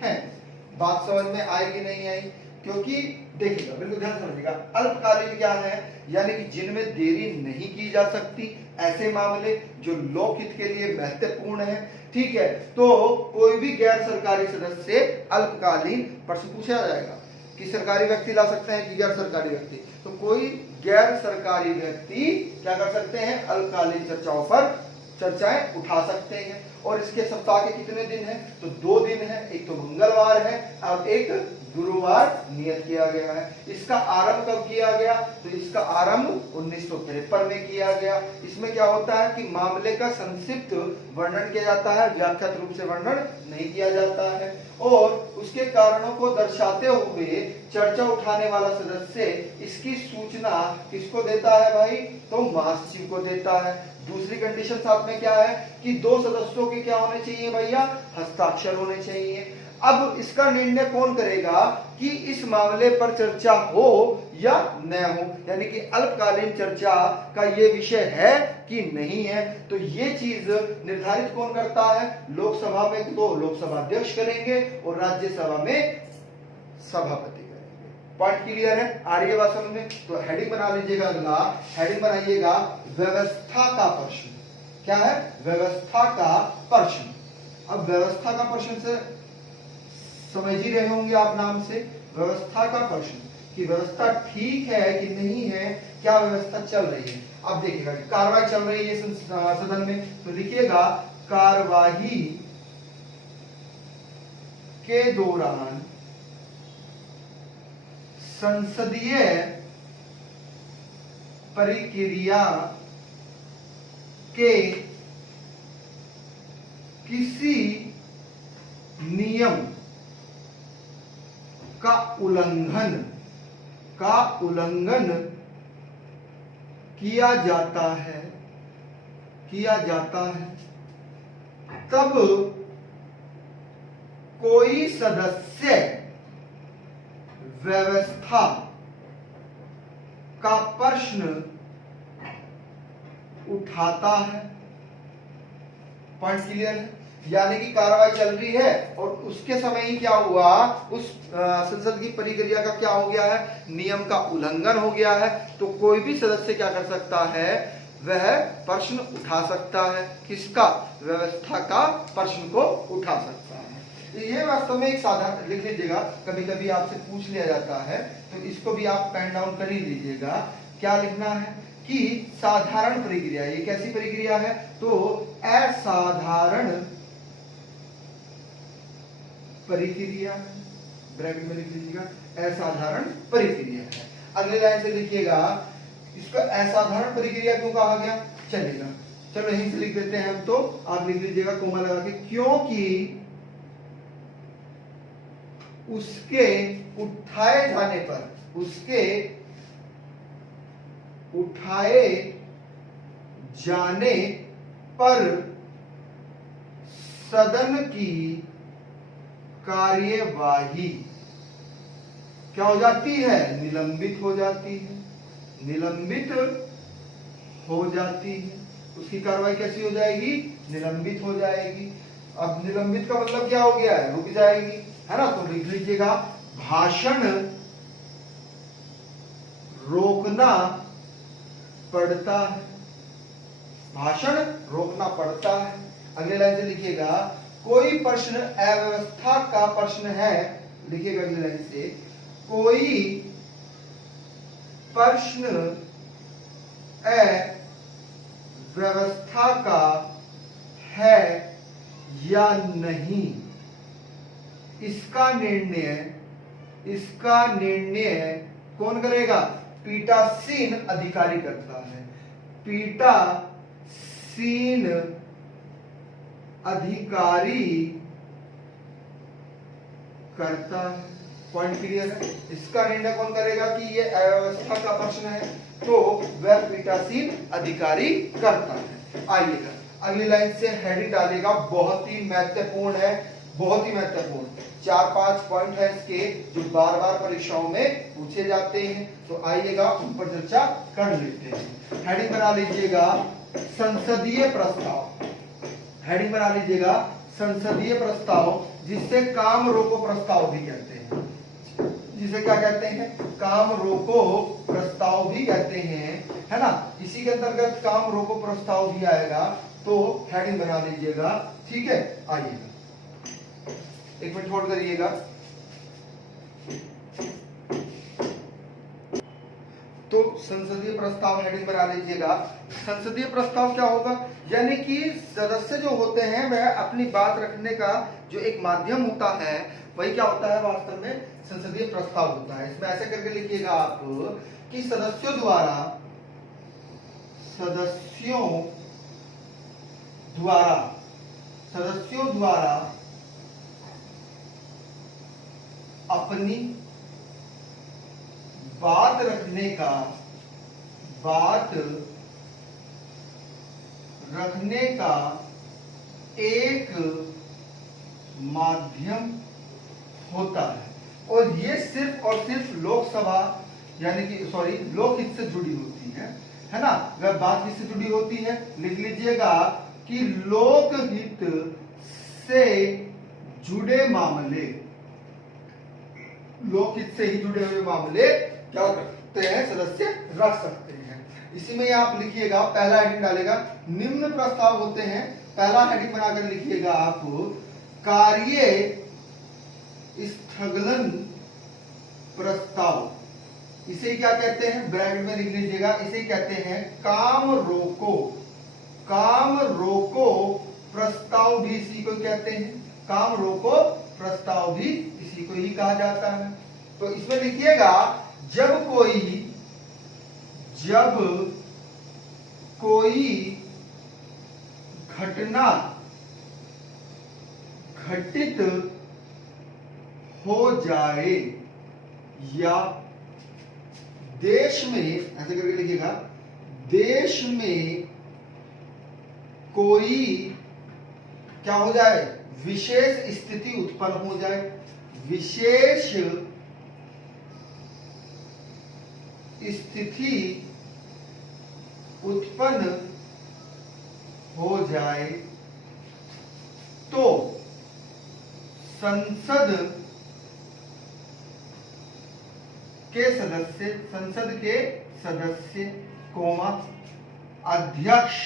हैं। बात समझ में आएगी नहीं आई? क्योंकि देखिएगा, बिल्कुल ध्यान समझिएगा, अल्पकालीन क्या है? यानी कि जिनमें देरी नहीं की जा सकती, ऐसे मामले जो लोकहित के लिए महत्वपूर्ण है। ठीक है, तो कोई भी गैर सरकारी सदस्य से अल्पकालीन प्रश्न पूछा जाएगा। कि सरकारी व्यक्ति ला सकते हैं कि गैर सरकारी व्यक्ति? तो कोई गैर सरकारी व्यक्ति क्या कर सकते हैं? अल्पकालीन चर्चाओं पर चर्चाएं उठा सकते हैं। और इसके सप्ताह के कितने दिन हैं? तो 2 दिन है, एक तो मंगलवार है और एक गुरुवार नियत किया गया है। इसका आरंभ कब किया गया? तो इसका आरंभ 1953 में किया गया। इसमें क्या होता है कि मामले का संक्षिप्त वर्णन किया जाता है, व्याख्यात रूप से वर्णन नहीं किया जाता है, और उसके कारणों को दर्शाते हुए चर्चा उठाने वाला सदस्य इसकी सूचना किसको देता है भाई? तो महासचिव को देता है। दूसरी कंडीशन साथ में क्या है कि 2 सदस्यों के क्या होने चाहिए भैया? हस्ताक्षर होने चाहिए। अब इसका निर्णय कौन करेगा कि इस मामले पर चर्चा हो या न हो, यानी कि अल्पकालीन चर्चा का ये विषय है कि नहीं है। तो ये चीज निर्धारित कौन करता है? लोकसभा में तो लोकसभा अध्यक्ष करेंगे और राज्यसभा में सभापति करेंगे। पॉइंट क्लियर है? आ रही है बात समझ में? तो हेडिंग बना लीजिएगा, अगला हेडिंग बनाइएगा व्यवस्था का प्रश्न। क्या है? व्यवस्था का प्रश्न। अब व्यवस्था का प्रश्न से समझ ही रहे होंगे आप नाम से, व्यवस्था का प्रश्न कि व्यवस्था ठीक है कि नहीं है, क्या व्यवस्था चल रही है। अब देखिएगा कार्रवाई चल रही है सदन में, तो लिखिएगा कार्यवाही के दौरान संसदीय परिक्रिया के किसी नियम का उल्लंघन किया जाता है तब कोई सदस्य व्यवस्था का प्रश्न उठाता है। पॉइंट क्लियर है? यानी कि कार्रवाई चल रही है और उसके समय ही क्या हुआ, उस संसद की परिक्रिया का क्या हो गया है, नियम का उल्लंघन हो गया है। तो कोई भी सदस्य क्या कर सकता है, वह प्रश्न उठा सकता है। किसका? व्यवस्था का प्रश्न को उठा सकता है। ये वास्तव में एक साधारण लिख लीजिएगा, कभी कभी आपसे पूछ लिया जाता है तो इसको भी आप पेन डाउन कर ही लीजिएगा। क्या लिखना है कि साधारण प्रक्रिया, ये कैसी प्रक्रिया है, तो असाधारण प्रक्रिया, ब्रैकेट में लिख लीजिएगा असाधारण प्रक्रिया है। अगली लाइन से लिखिएगा, इसको असाधारण प्रक्रिया क्यों कहा गया, चलेगा, चलो यहीं से लिख देते हैं हम, तो आप लिख लीजिएगा कोमा लगा के, क्योंकि उसके उठाए जाने पर सदन की कार्यवाही क्या हो जाती है, निलंबित हो जाती है। उसकी कार्रवाई कैसी हो जाएगी, निलंबित हो जाएगी। अब निलंबित का मतलब क्या हो गया है, रुक जाएगी, है ना। तो लिख लीजिएगा, भाषण रोकना पड़ता है। अगले लाइन से लिखिएगा, कोई प्रश्न अव्यवस्था का प्रश्न है, लिखिएगा अगली लाइन से, कोई प्रश्न अव्यवस्था का है या नहीं, इसका निर्णय कौन करेगा, पीठासीन अधिकारी करता है। पीठासीन अधिकारी करता है। पॉइंट क्लियर है? इसका निर्णय कौन करेगा कि ये अव्यवस्था का प्रश्न है, तो वह पीठासीन अधिकारी करता है। आइएगा अगली लाइन से हेडिंग डालेगा, बहुत ही महत्वपूर्ण है, बहुत ही महत्वपूर्ण 4-5 पॉइंट है इसके जो बार बार परीक्षाओं में पूछे जाते हैं। तो आइएगा उन पर चर्चा कर लेते हैं। हेडिंग बना लीजिएगा, संसदीय प्रस्ताव। हेडिंग बना लीजिएगा, संसदीय प्रस्ताव, जिससे काम रोको प्रस्ताव भी कहते हैं। जिसे क्या कहते हैं, काम रोको प्रस्ताव भी कहते हैं, है ना। इसी के अंतर्गत काम रोको प्रस्ताव भी आएगा। तो हेडिंग बना लीजिएगा, ठीक है। आइएगा, एक मिनट होल्ड करिएगा। तो संसदीय प्रस्ताव हेडिंग बना लीजिएगा। संसदीय प्रस्ताव क्या होगा, यानी कि सदस्य जो होते हैं वह अपनी बात रखने का जो एक माध्यम होता है, वही क्या होता है, वास्तव में संसदीय प्रस्ताव होता है। इसमें ऐसे करके लिखिएगा आप कि सदस्यों द्वारा अपनी बात रखने का एक माध्यम होता है, और ये सिर्फ और सिर्फ लोकसभा यानी कि लोकहित से जुड़ी होती है ना। वह बात किससे जुड़ी होती है, लिख लीजिएगा कि लोकहित से जुड़े मामले, लोकहित से ही जुड़े हुए मामले क्या करते हैं, सदस्य रख सकते हैं। इसी में आप लिखिएगा, पहला हेडिंग डालेगा, निम्न प्रस्ताव होते हैं। पहला हेडिंग बनाकर लिखिएगा आप, कार्य स्थगन प्रस्ताव। इसे क्या कहते हैं, ब्रैकेट में लिख लीजिएगा, इसे कहते हैं काम रोको प्रस्ताव भी इसी को कहते हैं। काम रोको प्रस्ताव भी इसी को ही कहा जाता है। तो इसमें लिखिएगा, जब जब कोई घटना घटित हो जाए या देश में, ऐसे करके लिखिएगा, देश में कोई क्या हो जाए, विशेष स्थिति उत्पन्न हो जाए, विशेष स्थिति उत्पन्न हो जाए तो संसद के सदस्य कोमा अध्यक्ष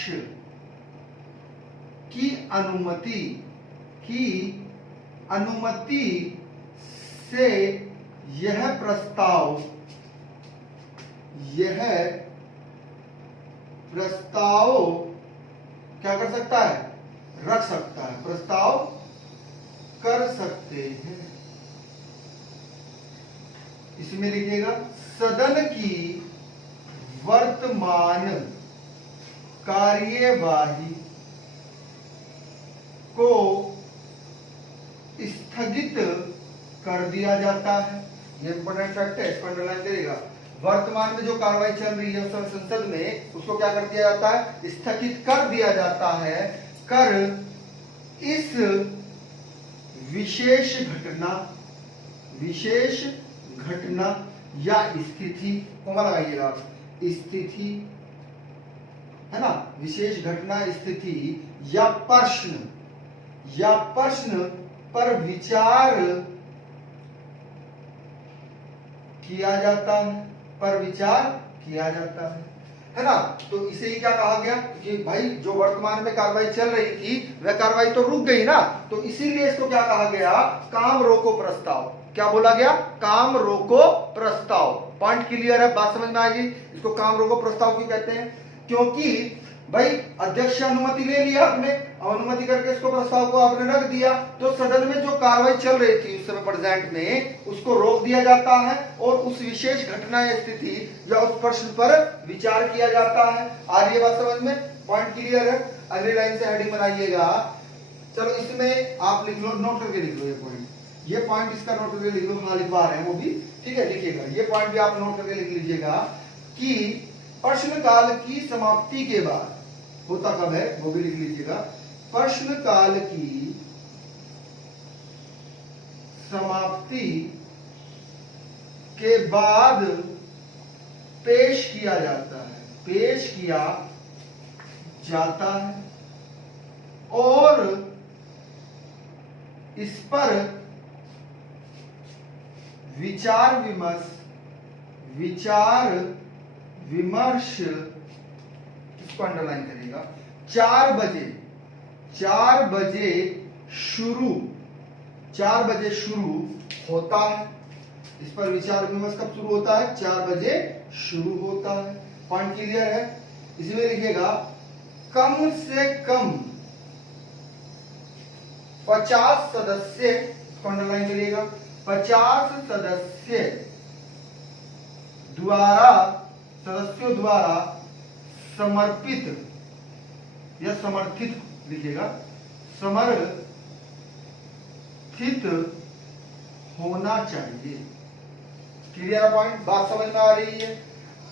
की अनुमति से यह प्रस्ताव क्या कर सकता है, रख सकता है, प्रस्ताव कर सकते हैं। इसमें लिखिएगा, सदन की वर्तमान कार्यवाही को स्थगित कर दिया जाता है। ये इंपॉर्टेंट फैक्ट है, इसको अंडरलाइन करिएगा। वर्तमान में जो कार्रवाई चल रही है संसद में, उसको क्या कर दिया जाता है, स्थगित कर दिया जाता है। कर इस विशेष घटना या स्थिति, कोमा लगाइएगा, स्थिति है ना, विशेष घटना, स्थिति या प्रश्न पर विचार किया जाता है ना। तो इसे ही क्या कहा गया कि भाई जो वर्तमान में कार्रवाई चल रही थी वह कार्रवाई तो रुक गई ना, तो इसीलिए इसको क्या कहा गया, काम रोको प्रस्ताव। क्या बोला गया, काम रोको प्रस्ताव। पॉइंट क्लियर है, बात समझ में आएगी। इसको काम रोको प्रस्ताव क्यों कहते हैं, क्योंकि भाई अध्यक्ष अनुमति ले लिया आपने, अनुमति करके इसको प्रस्ताव को आपने रख दिया, तो सदन में जो कार्रवाई चल रही थी उस समय प्रेजेंट में, उसको रोक दिया जाता है और उस विशेष घटना या स्थिति या उस प्रश्न पर विचार किया जाता है। आ रही है बात समझ में, पॉइंट क्लियर है। अगली लाइन से हेडिंग बनाइएगा। चलो इसमें आप लिख लो, नोट करके लिख लो ये पॉइंट इसका नोट करके लिख लो। हाँ लिखवा रहे हैं वो भी, ठीक है, लिखिएगा। ये पॉइंट भी आप नोट करके लिख लीजिएगा कि प्रश्नकाल की समाप्ति के बाद होता कब है, वो भी लिख लीजिएगा। प्रश्नकाल की समाप्ति के बाद पेश किया जाता है और इस पर विचार विमर्श, इसको अंडरलाइन करिएगा, 4 बजे शुरू होता है। इस पर विचार विमर्श कब शुरू होता है, 4 बजे शुरू होता है। पॉइंट क्लियर है। इसमें लिखिएगा, कम से कम 50 सदस्य, इसको अंडरलाइन करिएगा, 50 सदस्यों द्वारा समर्पित या समर्थित, लिखिएगा, समर्थित होना चाहिए। क्लियर पॉइंट, बात समझ में आ रही है।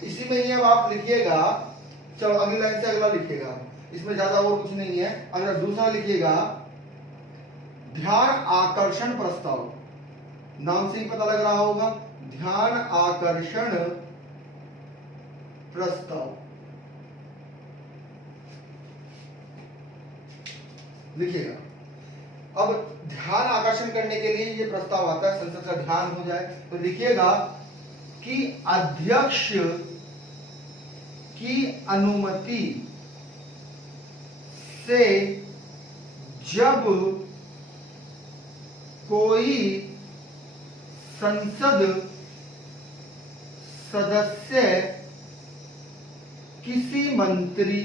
इसी में ही अब आप लिखिएगा, चलो अगली लाइन से अगला लिखिएगा, इसमें ज्यादा और कुछ नहीं है। अगर दूसरा लिखिएगा, ध्यान आकर्षण प्रस्ताव, नाम से ही पता लग रहा होगा, ध्यान आकर्षण प्रस्ताव लिखिएगा। अब ध्यान आकर्षण करने के लिए ये प्रस्ताव आता है, संसद का ध्यान हो जाए, तो लिखिएगा कि अध्यक्ष की अनुमति से जब कोई संसद सदस्य किसी मंत्री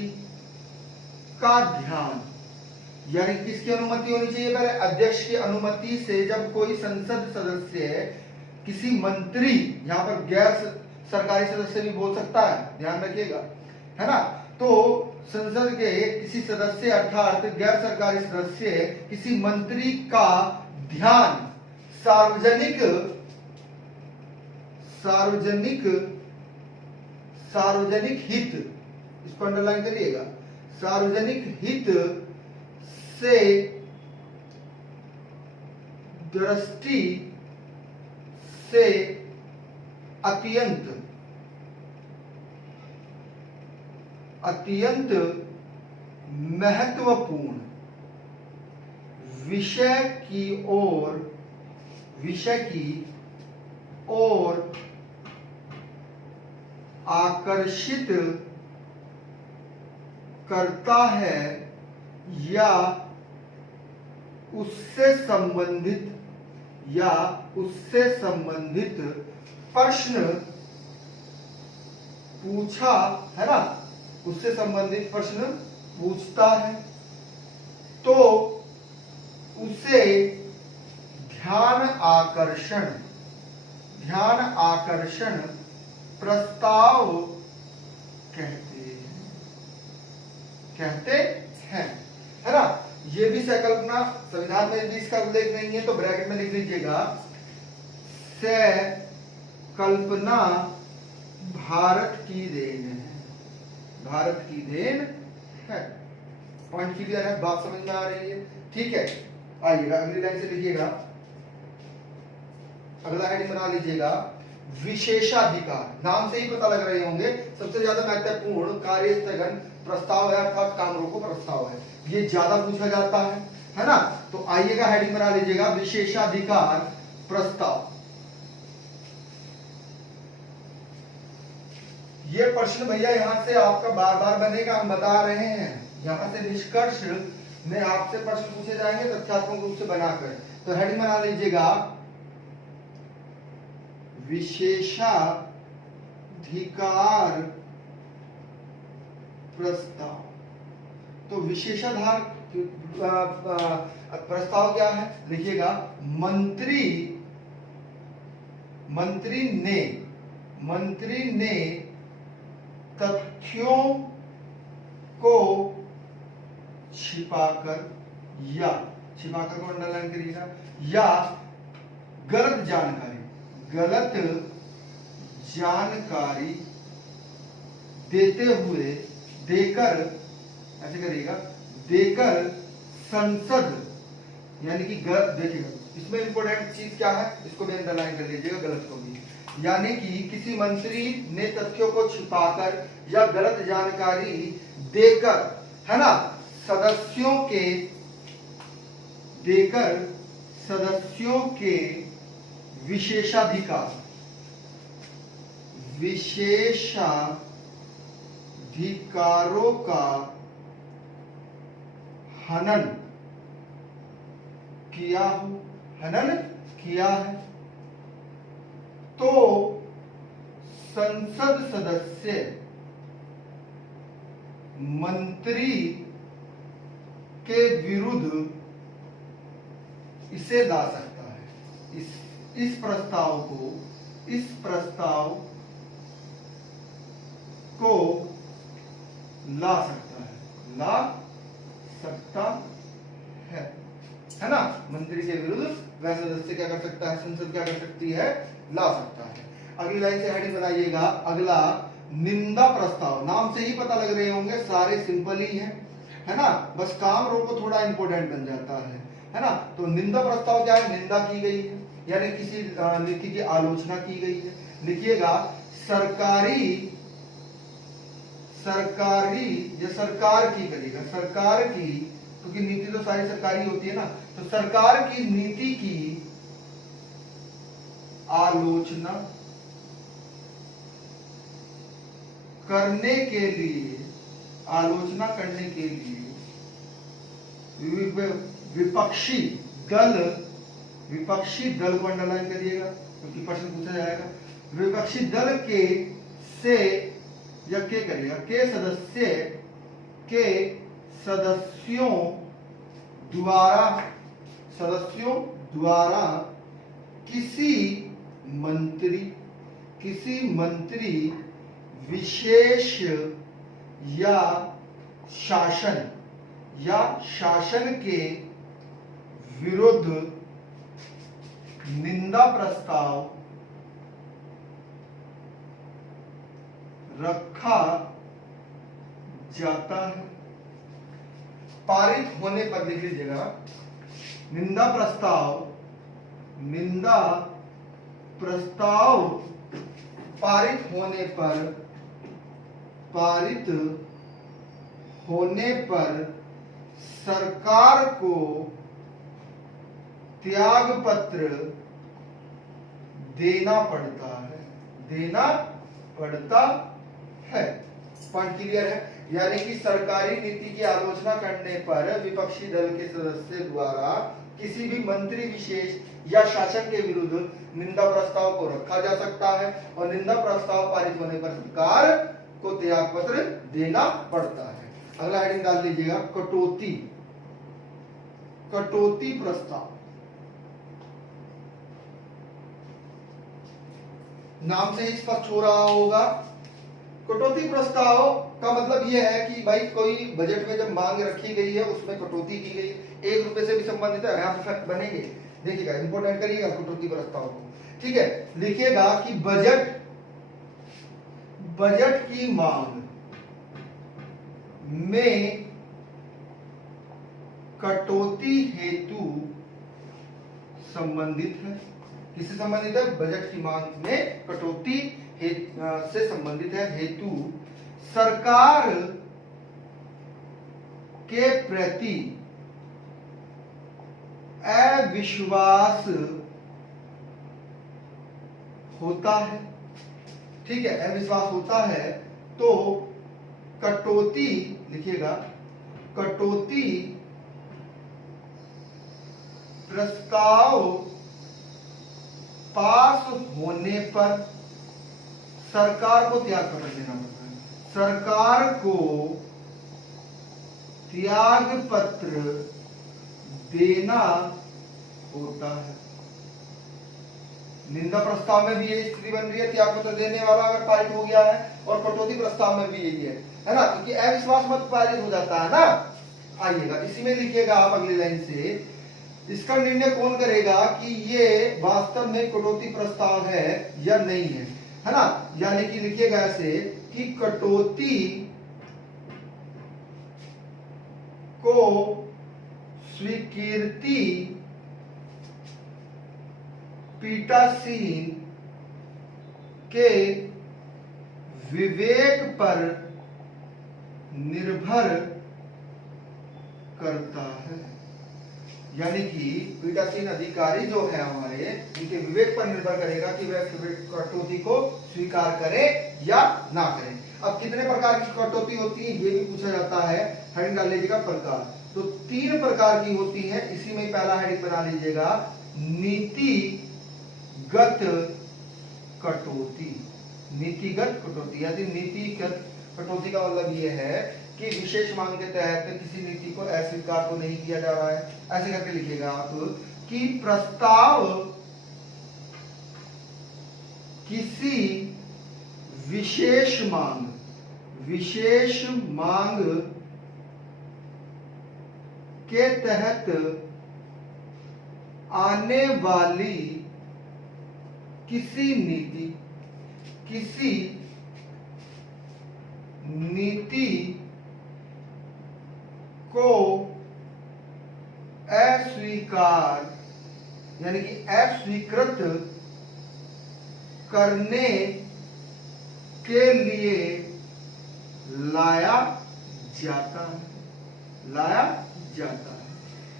का ध्यान, यानी किसकी अनुमति होनी चाहिए, पहले अध्यक्ष की अनुमति से जब कोई संसद सदस्य किसी मंत्री, यहां पर गैर सरकारी सदस्य भी बोल सकता है, ध्यान रखिएगा, है ना। तो संसद के किसी सदस्य अर्थात गैर सरकारी सदस्य किसी मंत्री का ध्यान सार्वजनिक सार्वजनिक सार्वजनिक हित, इसको अंडरलाइन करिएगा, सार्वजनिक हित से दृष्टि से अत्यंत महत्वपूर्ण विषय की ओर आकर्षित करता है या उससे संबंधित प्रश्न पूछा, है ना, उससे संबंधित प्रश्न पूछता है तो उसे ध्यान आकर्षण प्रस्ताव कहते हैं, है ना। ये भी सकल्पना, संविधान में भी इसका उल्लेख नहीं है तो ब्रैकेट में लिख लीजिएगा, सकल्पना भारत की देन है, भारत की देन है। पॉइंट क्लियर है, बात समझ में आ रही है, ठीक है। आइएगा अगली लाइन से लिखिएगा, अगला हेडिंग बना लीजिएगा, विशेषाधिकार। नाम से ही पता लग रहे होंगे सबसे ज्यादा महत्वपूर्ण कार्य स्थगन प्रस्ताव है अर्थात काम रोको प्रस्ताव है, ये ज्यादा पूछा जाता है ना। तो आइएगा हेडिंग बना लीजिएगा, विशेषाधिकार प्रस्ताव। ये प्रश्न भैया यहां से आपका बार बार बनेगा, हम बता रहे हैं, यहां से निष्कर्ष में आपसे प्रश्न पूछे जाएंगे तथ्यात्मक रूप से बनाकर। तो हेडिंग बना लीजिएगा, विशेषाधिकार प्रस्ताव। तो विशेषाधिकार प्रस्ताव क्या है, लिखिएगा, मंत्री ने तथ्यों को छिपाकर को अंडरलाइन करिएगा, या गलत जानकारी देकर ऐसे करिएगा, देकर संसद, यानी कि देखिएगा इसमें इंपोर्टेंट चीज क्या है, इसको भी अंडरलाइन कर लीजिएगा, गलत को भी, यानी कि किसी मंत्री ने तथ्यों को छिपाकर या गलत जानकारी देकर, है ना, सदस्यों के विशेषाधिकारों का हनन किया है तो संसद सदस्य मंत्री के विरुद्ध इसे ला सकता है, इस प्रस्ताव को ला सकता है ना। मंत्री के विरुद्ध वह सदस्य क्या कर सकता है, संसद क्या कर सकती है, ला सकता है। अगली लाइन से हेडिंग बनाइएगा, अगला निंदा प्रस्ताव। नाम से ही पता लग रहे होंगे, सारे सिंपल ही है ना, बस काम रोको थोड़ा इंपोर्टेंट बन जाता है ना। तो निंदा प्रस्ताव क्या है, निंदा की गई है यानी किसी नीति की आलोचना की गई है। लिखिएगा, सरकार की करिएगा, सरकार की, क्योंकि नीति तो सारी सरकारी होती है ना, तो सरकार की नीति की आलोचना करने के लिए विपक्षी दल को अंडरलाइन करिएगा क्योंकि प्रश्न पूछा जाएगा। विपक्षी दल के सदस्यों द्वारा किसी किसी मंत्री विशेष या शासन के विरुद्ध निंदा प्रस्ताव रखा जाता है। पारित होने पर लिख लीजिएगा, निंदा प्रस्ताव पारित होने पर सरकार को त्याग पत्र देना पड़ता है। पॉइंट क्लियर है? यानी कि सरकारी नीति की आलोचना करने पर विपक्षी दल के सदस्य द्वारा किसी भी मंत्री विशेष या शासन के विरुद्ध निंदा प्रस्ताव को रखा जा सकता है और निंदा प्रस्ताव पारित होने पर सरकार को त्याग पत्र देना पड़ता है। अगला हेडिंग डाल लीजिएगा, कटौती प्रस्ताव। नाम से ही स्पष्ट हो रहा होगा। कटौती प्रस्ताव का मतलब यह है कि भाई कोई बजट में जब मांग रखी गई है उसमें कटौती की गई, 1 रुपए से भी संबंधित है, यहाँ फैक्ट बनेंगे, देखिएगा, इंपोर्टेंट करिएगा कटौती प्रस्ताव को। ठीक है, लिखिएगा कि बजट की मांग में कटौती हेतु संबंधित है। किससे संबंधित है? बजट की मांग में कटौती से संबंधित है हेतु सरकार के प्रति अविश्वास होता है। ठीक है, अविश्वास होता है तो कटौती लिखिएगा, कटौती प्रस्ताव पास होने पर सरकार को त्याग पत्र देना पड़ता है। सरकार को त्याग पत्र देना होता है। निंदा प्रस्ताव में भी यही स्थिति बन रही है, त्याग पत्र देने वाला अगर पारित हो गया है, और कटौती प्रस्ताव में भी यही है ना, क्योंकि अविश्वास मत पारित हो जाता है ना। आइएगा, इसी में लिखिएगा आप अगली लाइन से, इसका निर्णय कौन करेगा कि ये वास्तव में कटौती प्रस्ताव है या नहीं है ना। यानी कि लिखिएगा ऐसे कि कटौती को स्वीकृति पीठासीन के विवेक पर निर्भर करता है। यानी कि पीठासीन अधिकारी जो है हमारे, उनके विवेक पर निर्भर करेगा कि वह कटौती को स्वीकार करें या ना करें। अब कितने प्रकार की कटौती होती है ये भी पूछा जाता है। हेडिंग डाल लीजिएगा प्रकार। तो 3 प्रकार की होती है, इसी में पहला हेडिंग बना लीजिएगा, नीतिगत कटौती। नीतिगत कटौती यानी नीतिगत कटौती का मतलब यह है कि विशेष मांग के तहत किसी नीति को अस्वीकार तो नहीं किया जा रहा है। ऐसे करके लिखिएगा आप कि प्रस्ताव किसी विशेष मांग के तहत आने वाली किसी नीति को अस्वीकार यानी कि अस्वीकृत करने के लिए लाया जाता है।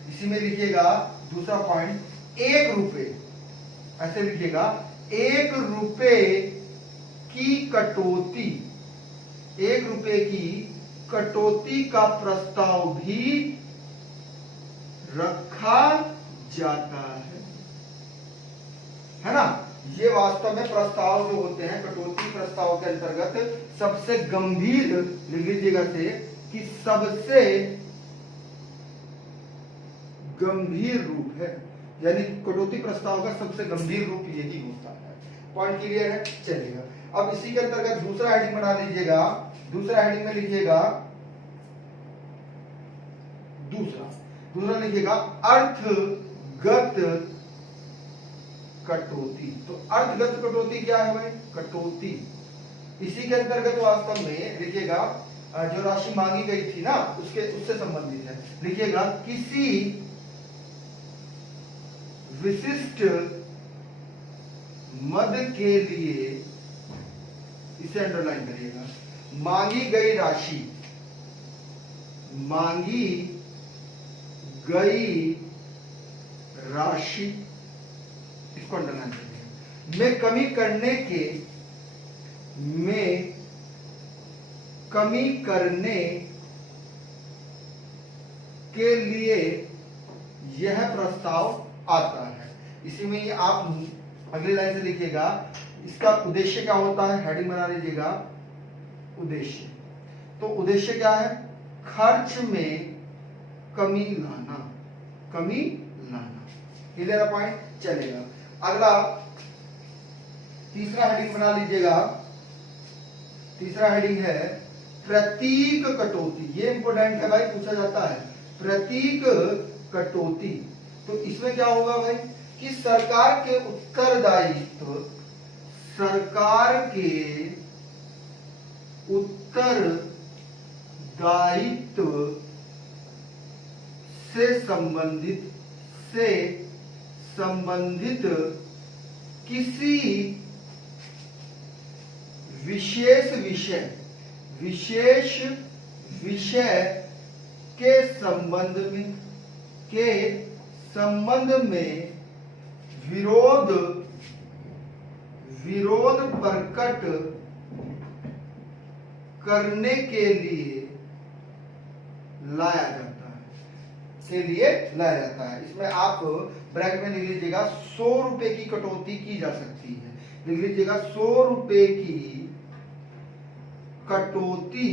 इसी में लिखिएगा दूसरा पॉइंट, 1 रुपए, ऐसे लिखिएगा 1 रुपए की कटौती, 1 रुपए की कटौती का प्रस्ताव भी रखा जाता है ना। ये वास्तव में प्रस्ताव जो होते हैं कटौती प्रस्ताव के अंतर्गत सबसे गंभीर, लिख लीजिएगा से कि सबसे गंभीर रूप है। यानी कटौती प्रस्ताव का सबसे गंभीर रूप यही होता है। पॉइंट क्लियर है, चलेगा। अब इसी के अंतर्गत दूसरा हेडिंग बना लीजिएगा। दूसरा हेडिंग में लिखिएगा दूसरा लिखिएगा अर्थगत कटौती। तो अर्थगत कटौती क्या है भाई? कटौती। इसी के अंतर्गत वास्तव में लिखिएगा जो राशि मांगी गई थी ना उससे संबंधित है। लिखिएगा किसी विशिष्ट मद के लिए, इसे अंडरलाइन करिएगा, मांगी गई राशि इसको अंडरलाइन करिएगा, में कमी करने के लिए यह प्रस्ताव आता है। इसी में ये आप अगली लाइन से लिखिएगा, इसका उद्देश्य क्या होता है, हेडिंग बना लीजिएगा उद्देश्य। तो उद्देश्य क्या है? खर्च में कमी लाना। क्लियर है पॉइंट, चलेगा। अगला तीसरा हेडिंग बना लीजिएगा। तीसरा हेडिंग है प्रतीक कटौती। ये इंपॉर्टेंट है भाई, पूछा जाता है प्रतीक कटौती। तो इसमें क्या होगा भाई कि सरकार के उत्तरदायित्व से संबंधित किसी विशेष विषय के संबंध में विरोध प्रकट करने के लिए लाया जाता है। इसमें आप ब्रैकेट में लिख लीजिएगा 100 रुपए की कटौती की जा सकती है। लिख लीजिएगा 100 रुपए की कटौती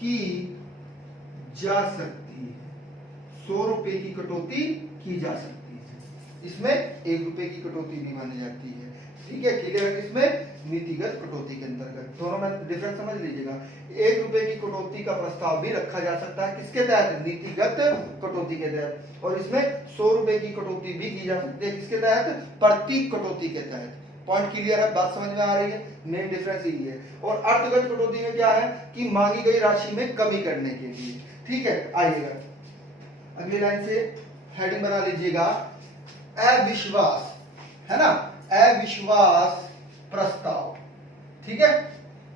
की जा सकती है। 100 रुपए की कटौती की जा सकती है। इसमें 1 रुपए की कटौती भी मानी जाती है। ठीक है, क्लियर है? इसमें नीतिगत कटौती के अंतर्गत दोनों में डिफरेंस समझ लीजिएगा। 1 रुपए की कटौती का प्रस्ताव भी रखा जा सकता है, किसके तहत? नीतिगत कटौती के तहत। और इसमें 100 रुपए की कटौती भी की जा सकती है, किसके तहत? प्रतीक कटौती के तहत। पॉइंट क्लियर है? बात समझ में आ रही है? मेन डिफरेंस यही है। और अर्थगत कटौती में क्या है कि मांगी गई राशि में कमी करने के लिए। ठीक है, आइएगा अगली लाइन से हेडिंग बना लीजिएगा अविश्वास, है ना? अविश्वास प्रस्ताव। ठीक है,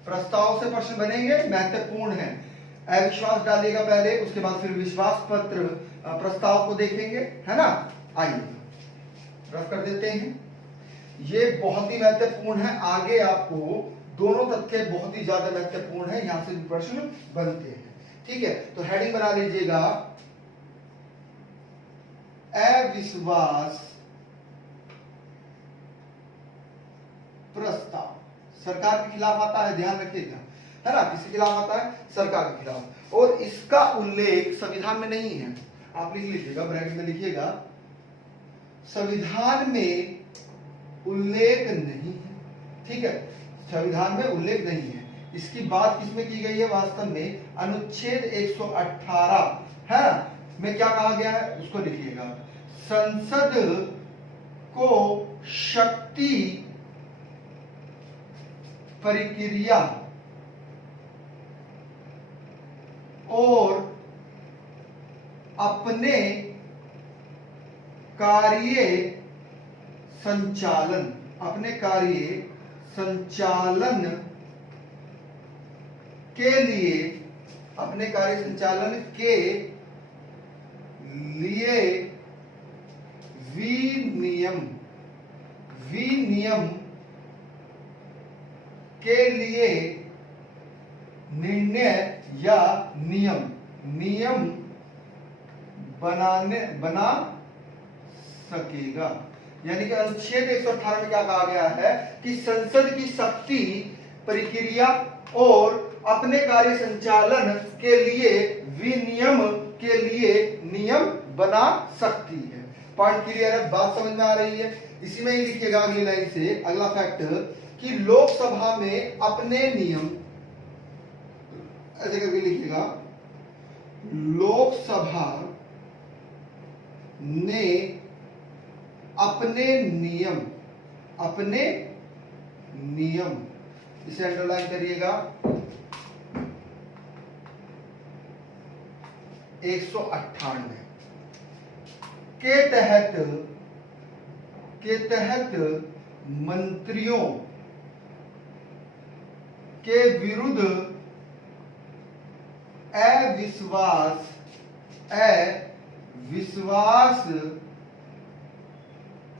प्रस्ताव से प्रश्न बनेंगे, महत्वपूर्ण है। अविश्वास डालिएगा पहले, उसके बाद फिर विश्वास पत्र प्रस्ताव को देखेंगे, है ना? आइए रफ कर देते हैं। ये बहुत ही महत्वपूर्ण है, आगे आपको दोनों तथ्य बहुत ही ज्यादा महत्वपूर्ण है, यहां से भी प्रश्न बनते हैं। ठीक है, तो हेडिंग बना लीजिएगा अविश्वास प्रस्ताव। सरकार के खिलाफ आता है, ध्यान रखिएगा, है ना? किसके खिलाफ आता है? सरकार के खिलाफ। और इसका उल्लेख संविधान में नहीं है। आप लिख लीजिएगा, ब्रैकेट में लिखिएगा संविधान में उल्लेख नहीं है। ठीक है, संविधान में उल्लेख नहीं है। इसकी बात किसमें की गई है? वास्तव में अनुच्छेद 118 है ना, में क्या कहा गया है उसको लिखिएगा। संसद को शक्ति प्रक्रिया और अपने कार्य संचालन के लिए विनियम के लिए निर्णय या नियम बना सकेगा। यानी कि अनुच्छेद 118 में क्या कहा गया है कि संसद की शक्ति प्रक्रिया और अपने कार्य संचालन के लिए विनियम के लिए नियम बना सकती है। पॉइंट क्लियर है, बात समझ में आ रही है। इसी में ही लिखिएगा अगली लाइन से अगला फैक्ट कि लोकसभा में अपने नियम, ऐसे करके लिखिएगा, लोकसभा ने अपने नियम, अपने नियम, इसे अंडरलाइन करिएगा, 198 के तहत मंत्रियों के विरुद्ध अविश्वास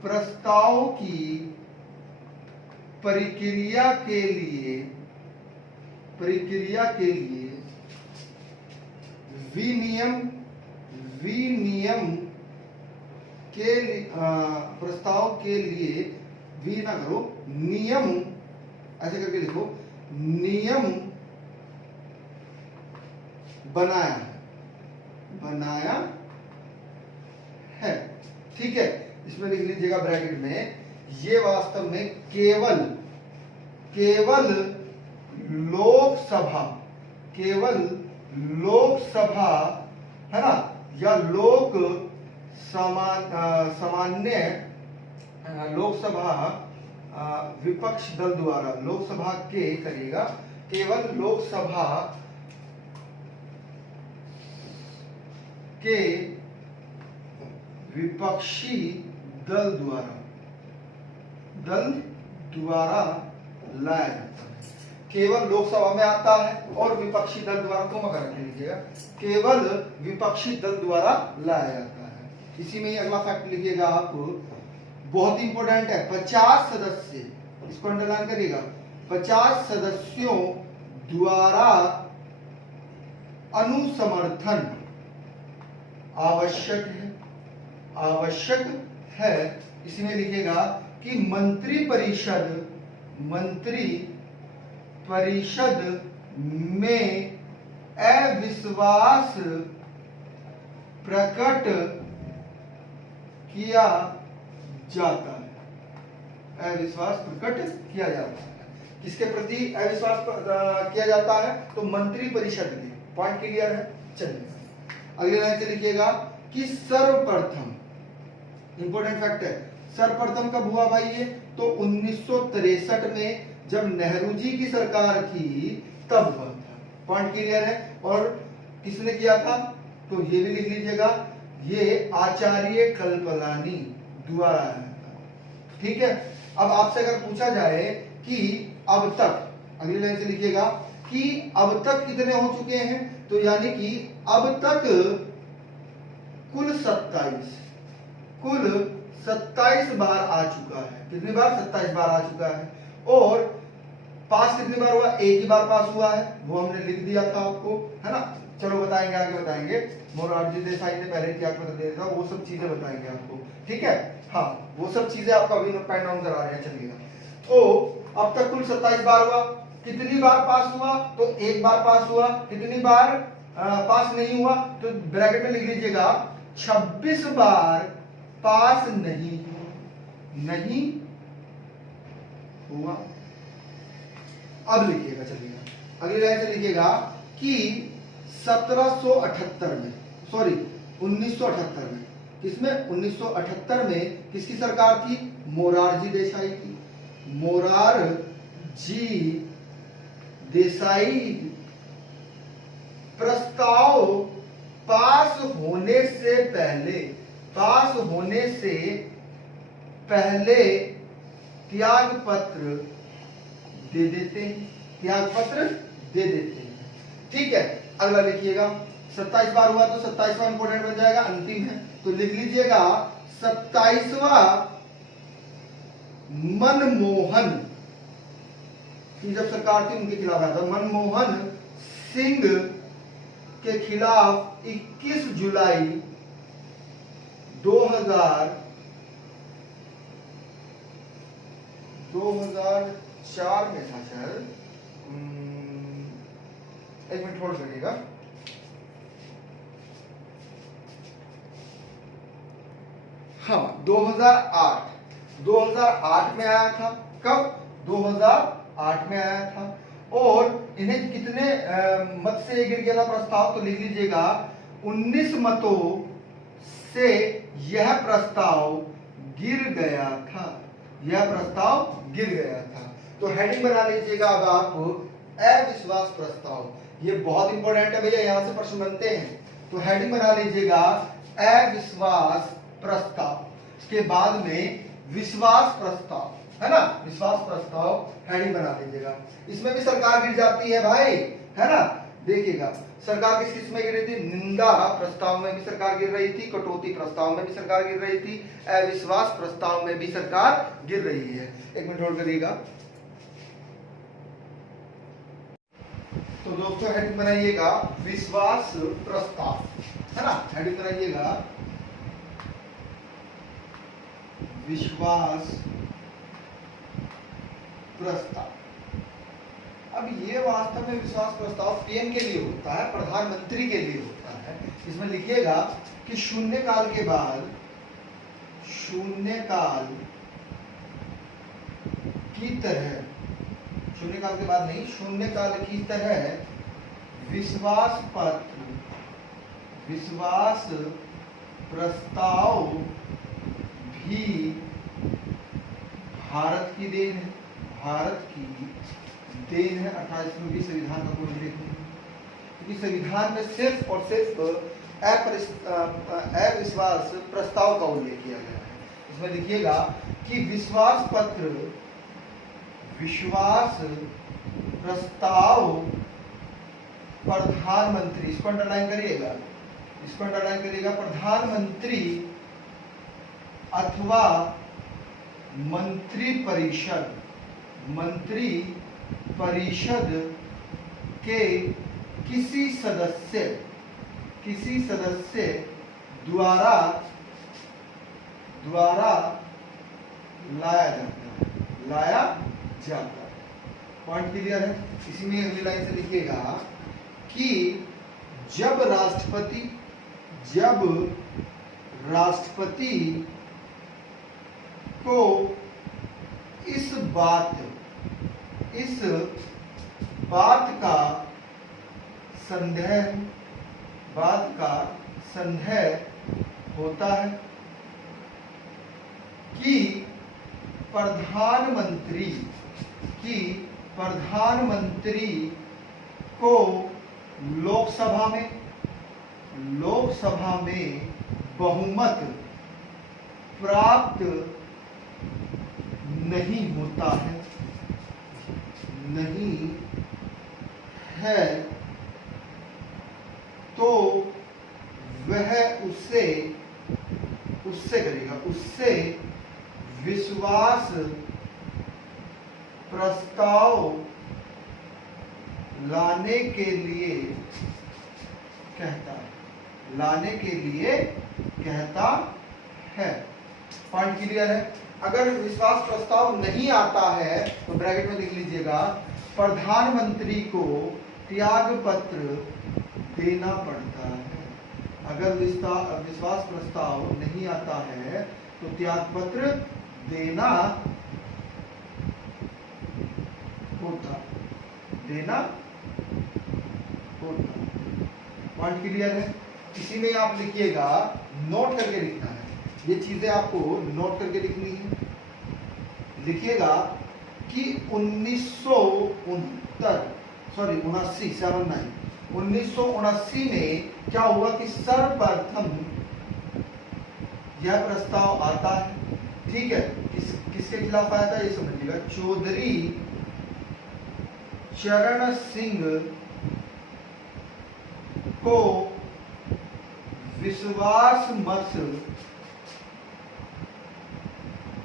प्रस्ताव की प्रक्रिया के लिए विनियम के प्रस्ताव के लिए, वी ना करो, नियम, ऐसे करके लिखो, नियम बनाया है। ठीक है, इसमें लिख लीजिएगा ब्रैकेट में, ये वास्तव में केवल लोकसभा है ना, या सामान्य लोकसभा विपक्ष दल द्वारा, लोकसभा के करिएगा, केवल लोकसभा के विपक्षी दल द्वारा लाया जाता है। केवल लोकसभा में आता है और विपक्षी दल द्वारा, को मगर रख लीजिएगा, केवल विपक्षी दल द्वारा लाया जाता है। इसी में ही अगला फैक्ट लिखिएगा आप, बहुत इंपॉर्टेंट है, 50 सदस्य, इसको अंडरलाइन करिएगा, 50 सदस्यों द्वारा अनुसमर्थन आवश्यक है। इसी में लिखिएगा कि मंत्री परिषद में अविश्वास प्रकट किया जाता है, अविश्वास प्रकट किया जाता है। किसके प्रति अविश्वास किया जाता है? तो मंत्री परिषद के। पॉइंट क्लियर है? चलिए अगले लाइन से लिखिएगा कि सर्वप्रथम, इंपॉर्टेंट फैक्ट है, सर्वप्रथम कब हुआ भाई ये? तो 1963 में जब नेहरू जी की सरकार थी तब हुआ था। पॉइंट क्लियर है? और किसने किया था? तो ये भी लिख लीजिएगा, ये आचार्य कल्पलानी द्वारा है। ठीक है, अब आपसे अगर पूछा जाए कि अब तक, अगली लाइन से लिखिएगा कि अब तक कितने हो चुके हैं, तो यानी कि अब तक कुल 27 बार आ चुका है। कितनी बार? 27 बार आ चुका है। और पास कितनी बार हुआ? एक ही बार पास हुआ है, वो हमने लिख दिया था आपको, है ना। चलो बताएंगे, आगे बताएंगे, मोरारजी देसाई ने पहले क्या पत्र दिया था, वो सब चीजें बताएंगे आपको। ठीक है, हाँ, वो सब चीजें आपको अभी पेन डाउन करा रहे हैं, चलिएगा। तो अब तक कुल 27 बार हुआ। कितनी बार पास हुआ? तो एक बार पास हुआ। कितनी बार पास नहीं हुआ? तो ब्रैकेट में लिख लीजिएगा 26 बार पास नहीं हुआ। अब लिखिएगा, चलिएगा अगली लाइन से लिखिएगा कि 1978 में, किसमें? 1978 में किसकी सरकार थी? मोरारजी देसाई की। मोरारजी देसाई प्रस्ताव पास होने से पहले त्याग पत्र दे देते हैं। ठीक है, अगला लिखिएगा, 27 बार हुआ तो 27वां इंपोर्टेंट बन जाएगा, अंतिम है, तो लिख लीजिएगा 27वां मनमोहन की जब सरकार थी उनके खिलाफ आया था। मनमोहन सिंह के खिलाफ 21 जुलाई 2004 में था शायद, एक मिनट होल्ड करिएगा। हाँ 2008 में आया था। कब? 2008 में आया था। और इन्हें कितने मत से गिर गया था प्रस्ताव? तो लिख लीजिएगा 19 मतों से यह प्रस्ताव गिर गया था। यह प्रस्ताव गिर गया था। तो हेडिंग बना लीजिएगा अब आप अविश्वास प्रस्ताव। ये बहुत इंपॉर्टेंट है भैया, यहां से प्रश्न बनते हैं। तो हेडिंग बना लीजिएगा अविश्वास प्रस्ताव, इसके बाद में विश्वास प्रस्ताव, है ना, विश्वास प्रस्ताव हेडिंग बना लीजिएगा। इसमें भी सरकार गिर जाती है भाई, है ना। देखिएगा सरकार किस किस में गिर रही थी? निंदा प्रस्ताव में भी सरकार गिर रही थी, कटौती प्रस्ताव में भी सरकार गिर रही थी, अविश्वास प्रस्ताव में भी सरकार गिर रही है। एक मिनट होल्ड करिएगा। तो दोस्तों हेडिंग बनाइएगा विश्वास प्रस्ताव, है ना। हेडिंग बनाइएगा विश्वास प्रस्ताव। अब ये वास्तव में विश्वास प्रस्ताव पीएम के लिए होता है, प्रधानमंत्री के लिए होता है। इसमें लिखिएगा कि शून्यकाल के बाद, शून्यकाल की तरह, शून्यकाल के बाद नहीं, शून्यकाल की तरह विश्वास पत्र, विश्वास प्रस्ताव भी भारत की देन है, भारत की देन है। अर्थात इसमें भी संविधान का कोई उल्लेख नहीं, क्योंकि संविधान में सिर्फ और सिर्फ अविश्वास प्रस्ताव का उल्लेख किया गया है। इसमें लिखिएगा कि विश्वास पत्र, विश्वास प्रस्ताव प्रधानमंत्री, इसको अंडरलाइन करिएगा, इसको अंडरलाइन करिएगा, प्रधानमंत्री अथवा मंत्रिपरिषद, मंत्रिपरिषद के किसी सदस्य द्वारा लाया जाता है। पॉइंट क्लियर है? इसी में अगली लाइन से लिखिएगा कि जब राष्ट्रपति को इस बात का संदेह होता है कि प्रधानमंत्री को लोकसभा में बहुमत प्राप्त नहीं होता है, नहीं है, तो वह उससे करेगा, उससे विश्वास प्रस्ताव लाने के लिए कहता है। पॉइंट क्लियर है? अगर विश्वास प्रस्ताव नहीं आता है तो ब्रैकेट में लिख लीजिएगा प्रधानमंत्री को त्याग पत्र देना पड़ता है। अगर विश्वास प्रस्ताव नहीं आता है तो त्याग पत्र देना होता। पॉइंट क्लियर है? इसी में आप लिखिएगा, नोट करके लिखना है, ये चीजें आपको नोट करके लिखनी है। लिखिएगा कि 1979 में क्या हुआ कि सर्वप्रथम यह प्रस्ताव आता है, ठीक है। किसके खिलाफ आया था ये समझिएगा, चौधरी चरण सिंह को विश्वास मत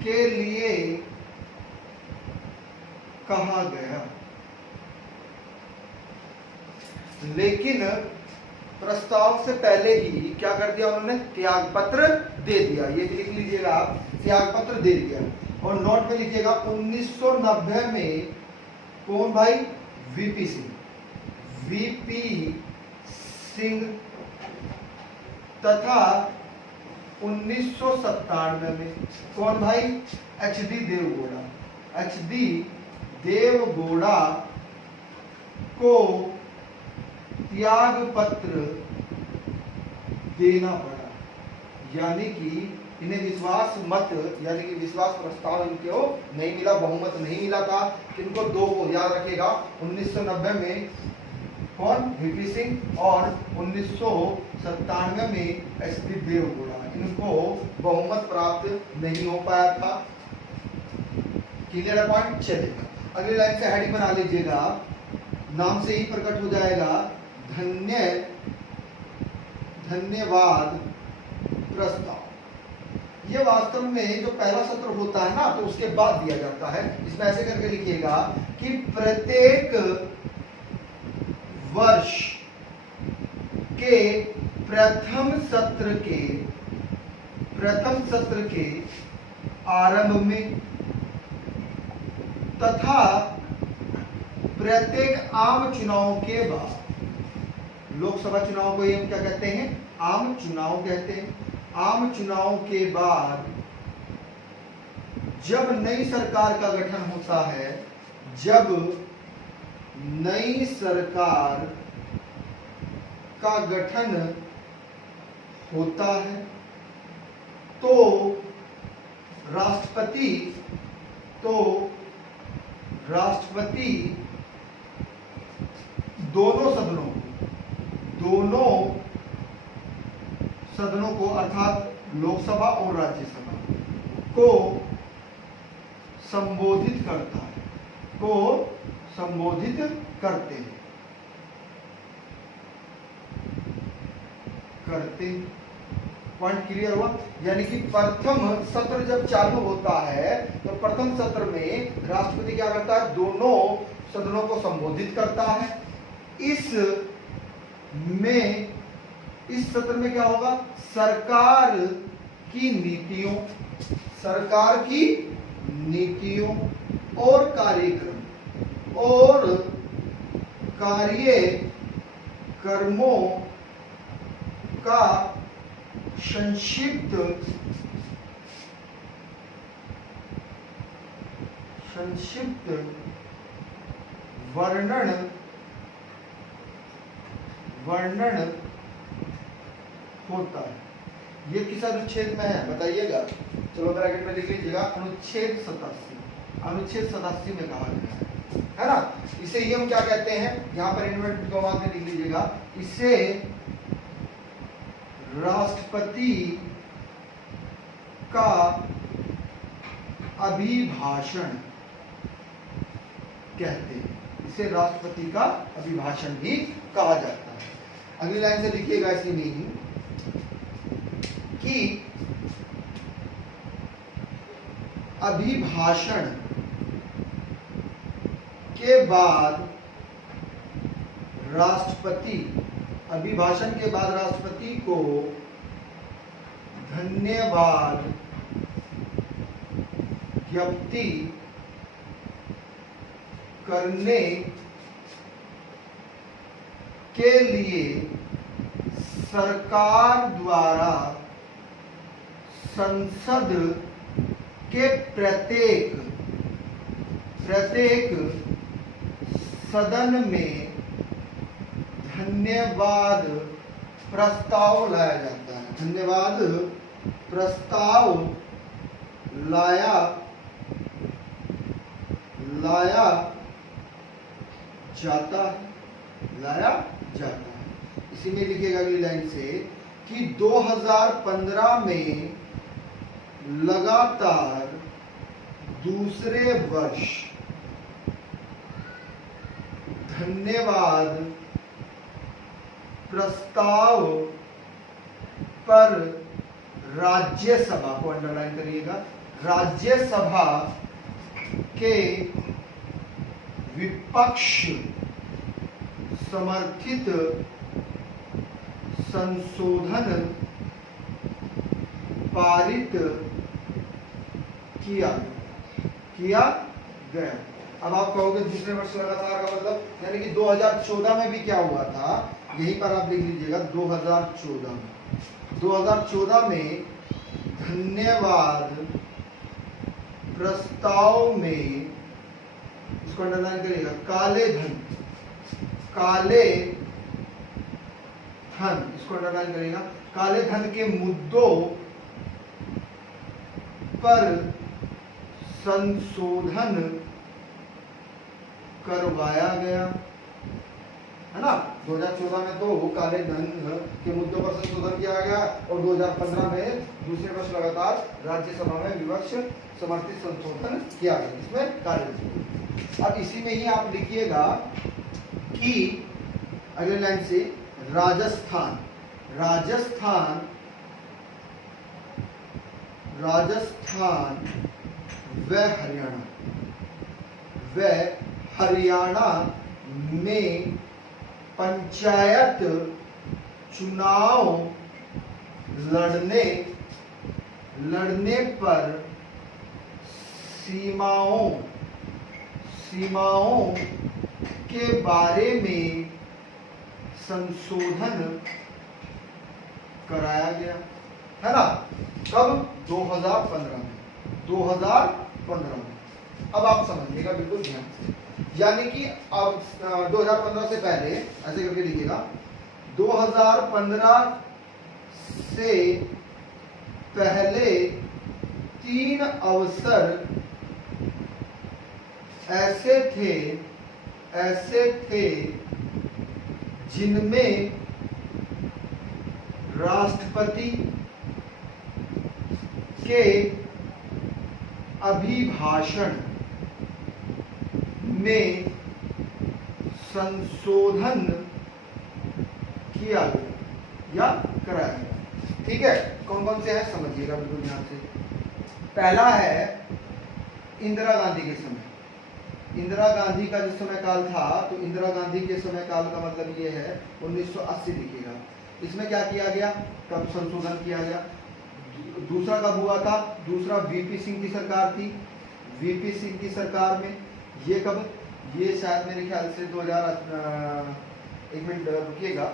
के लिए कहा गया, लेकिन प्रस्ताव से पहले ही क्या कर दिया उन्होंने? त्याग पत्र दे दिया। ये लिख लीजिएगा आप, त्याग पत्र दे दिया। और नोट में लिखिएगा 1990 में कौन भाई? वीपी सिंह तथा 1997 में। कौन भाई? एच.डी. देवगौड़ा। एच.डी. देवगौड़ा को त्याग पत्र देना पड़ा, यानी कि इन्हें विश्वास मत यानी कि विश्वास प्रस्ताव इनको नहीं मिला, बहुमत नहीं मिला था। किनको? दो को याद रखेगा। 1990 में कौन? वीपी सिंह, और 1997 में एच.डी. देवगौड़ा। इनको बहुमत प्राप्त नहीं हो पाया था। क्लियर है पॉइंट? चलेगा। अगली लाइन से हेडिंग बना लीजिएगा, नाम से ही प्रकट हो जाएगा, धन्यवाद प्रस्ताव। ये वास्तव में जो पहला सत्र होता है ना, तो उसके बाद दिया जाता है। इसमें ऐसे करके लिखिएगा कि प्रत्येक वर्ष के प्रथम सत्र के आरंभ में तथा प्रत्येक आम चुनाव के बाद, लोकसभा चुनाव को ये क्या कहते हैं? आम चुनाव कहते हैं। आम चुनाव के बाद जब नई सरकार का गठन होता है, जब नई सरकार का गठन होता है, तो राष्ट्रपति दोनों सदनों को अर्थात लोकसभा और राज्यसभा को संबोधित करता है, करते पॉइंट क्लियर हुआ? यानी कि प्रथम सत्र जब चालू होता है, तो प्रथम सत्र में राष्ट्रपति क्या करता है? दोनों सदनों को संबोधित करता है। इस सत्र में क्या होगा? सरकार की नीतियों और कार्यक्रमों का संक्षिप्त वर्णन होता है। ये किस अनुच्छेद में है बताइएगा? चलो ब्रैकेट में लिख लीजिएगा, अनुच्छेद 87 में कहा गया है ना। इसे ही हम क्या कहते हैं? यहाँ पर इन्वर्टेड कॉमा में लिख लीजिएगा, इसे राष्ट्रपति का अभिभाषण कहते हैं। इसे राष्ट्रपति का अभिभाषण भी कहा जाता है। अगली लाइन से लिखिएगा इसी में ही कि अभिभाषण के बाद राष्ट्रपति को धन्यवाद ज्ञप्ति करने के लिए सरकार द्वारा संसद के प्रत्येक सदन में धन्यवाद प्रस्ताव लाया जाता है। धन्यवाद प्रस्ताव लाया जाता है। इसी में लिखिएगा अगली लाइन से कि 2015 में लगातार दूसरे वर्ष धन्यवाद प्रस्ताव पर राज्यसभा को अंडरलाइन करिएगा, राज्यसभा के विपक्ष समर्थित संशोधन पारित किया गया। अब आप कहोगे दूसरे वर्ष लगातार का मतलब, यानी कि 2014 में भी क्या हुआ था, यहीं पर आप लिख लीजिएगा 2014 में धन्यवाद प्रस्ताव में, इसको अंडरलाइन करिएगा, काले धन, इसको अंडरलाइन करिएगा, काले धन के मुद्दों पर संशोधन करवाया गया, है ना। 2014 में तो काले धन के मुद्दों पर संशोधन किया गया और 2015 में दूसरे वर्ष लगातार राज्यसभा में विपक्ष समर्थित संशोधन किया गया, इसमें काले धन। अब इसी में ही आप लिखिएगा कि अगले लाइन से राजस्थान व हरियाणा में पंचायत चुनाव लड़ने पर सीमाओं के बारे में संशोधन कराया गया, है ना। कब? 2015 में। अब आप समझिएगा बिल्कुल ध्यान से, यानी कि अब 2015 से पहले ऐसे करके लिखिएगा, 2015 से पहले 3 अवसर ऐसे थे जिनमें राष्ट्रपति के अभिभाषण में संशोधन किया गया या कराया गया। ठीक है, कौन कौन से हैं समझिएगा बिल्कुल ध्यान से। पहला है इंदिरा गांधी के समय। इंदिरा गांधी का जो समय काल था, तो इंदिरा गांधी के समय काल का मतलब ये है 1980 लिखिएगा। इसमें क्या किया गया, कब संशोधन किया गया। दूसरा कब हुआ था? दूसरा वीपी सिंह की सरकार थी। वीपी सिंह की सरकार में ये कब, ये शायद मेरे ख्याल से 2000, एक मिनट रुकिएगा,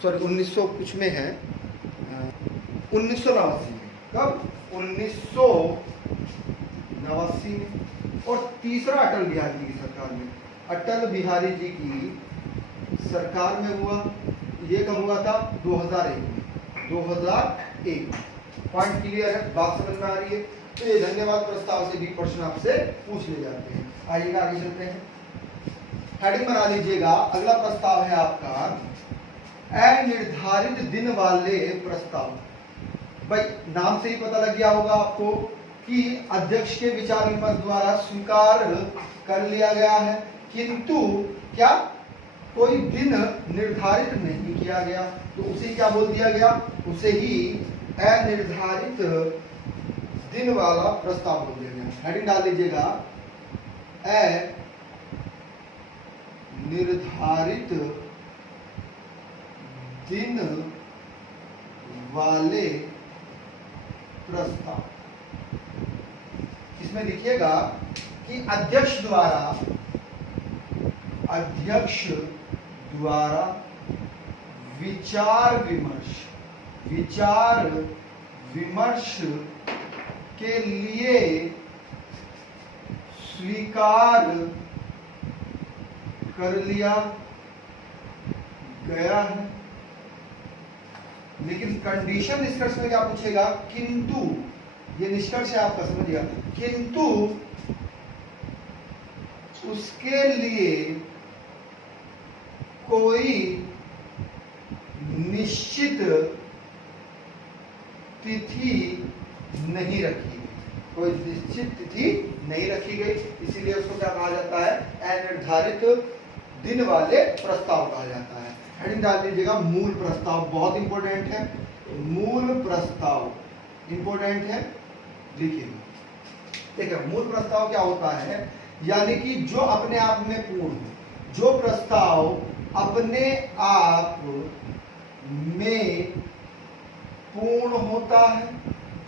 1900 कुछ में है, 1989 में। कब? 1989 में। और तीसरा अटल बिहारी जी की सरकार में, अटल बिहारी जी की सरकार में हुआ। ये कब हुआ था? 2001 में। 2001 पॉइंट क्लियर है, बात समझ में आ रही है। तो ये धन्यवाद प्रस्ताव से भी प्रश्न आपसे पूछ ले जाते हैं। आइएगा आगे चलते हैं, हेडिंग बना लीजिएगा। अगला प्रस्ताव है आपका अनिर्धारित दिन वाले प्रस्ताव। भाई नाम से ही पता लग गया होगा आपको कि अध्यक्ष के विचार विमर्श द्वारा स्वीकार कर लिया गया है, किंतु क्या कोई दिन निर्धारित नहीं किया गया, तो उसे क्या बोल दिया गया? उसे ही अनिर्धारित दिन वाला प्रस्ताव बोल दिया गया। हेडिंग डाल दीजिएगा अनिर्धारित दिन वाले प्रस्ताव। इसमें लिखिएगा कि अध्यक्ष द्वारा विचार विमर्श के लिए स्वीकार कर लिया गया है। लेकिन कंडीशन निष्कर्ष में क्या पूछेगा? किंतु, ये निष्कर्ष है आपका, समझिएगा, किंतु उसके लिए कोई निश्चित तिथि नहीं रखी गई, कोई निश्चित तिथि नहीं रखी गई, इसीलिए उसको क्या कहा जाता है? अनिर्धारित दिन वाले प्रस्ताव कहा जाता है। हेडिंग डाल दीजिएगा मूल प्रस्ताव, बहुत इंपॉर्टेंट है। मूल प्रस्ताव इंपॉर्टेंट है, लिखिएगा। देखिए मूल प्रस्ताव क्या होता है, यानी कि जो अपने आप में पूर्ण हो, जो प्रस्ताव अपने आप में पूर्ण होता है,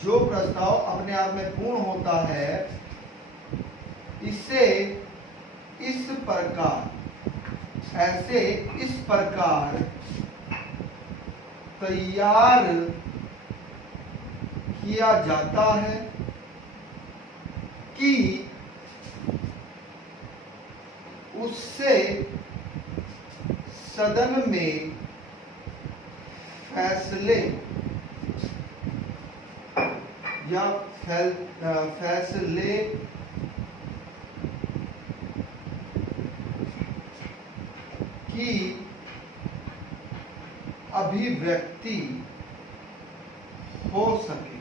जो प्रस्ताव अपने आप में पूर्ण होता है, इसे इस प्रकार तैयार किया जाता है कि उससे सदन में फैसले या फैसले की अभिव्यक्ति हो सके।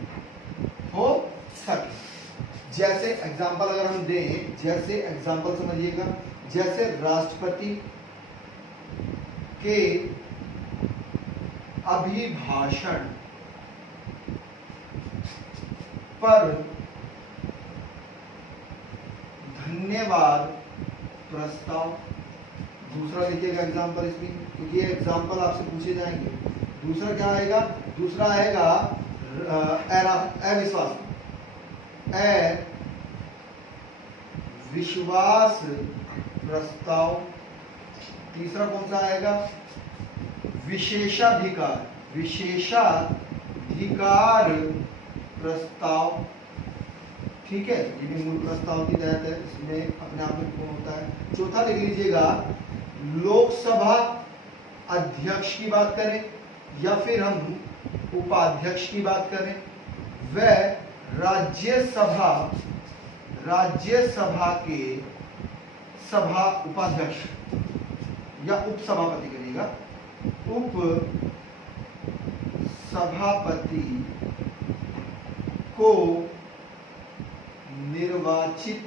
जैसे एग्जाम्पल अगर हम दें, जैसे एग्जाम्पल समझिएगा, जैसे राष्ट्रपति के अभिभाषण पर धन्यवाद प्रस्ताव। दूसरा लिखिएगा एग्जाम्पल इसमें, क्योंकि ये एग्जाम्पल आपसे पूछे जाएंगे। दूसरा क्या आएगा? दूसरा आएगा अविश्वास, विश्वास प्रस्ताव। तीसरा कौन सा आएगा? विशेषाधिकार प्रस्ताव। ठीक है, ये भी मूल प्रस्ताव की तहत है, इसमें अपने आप में कौन होता है। चौथा लिख लीजिएगा, लोकसभा अध्यक्ष की बात करें या फिर हम उपाध्यक्ष की बात करें, वह राज्यसभा के सभा उपाध्यक्ष या उपसभापति करिएगा, उप सभापति को निर्वाचित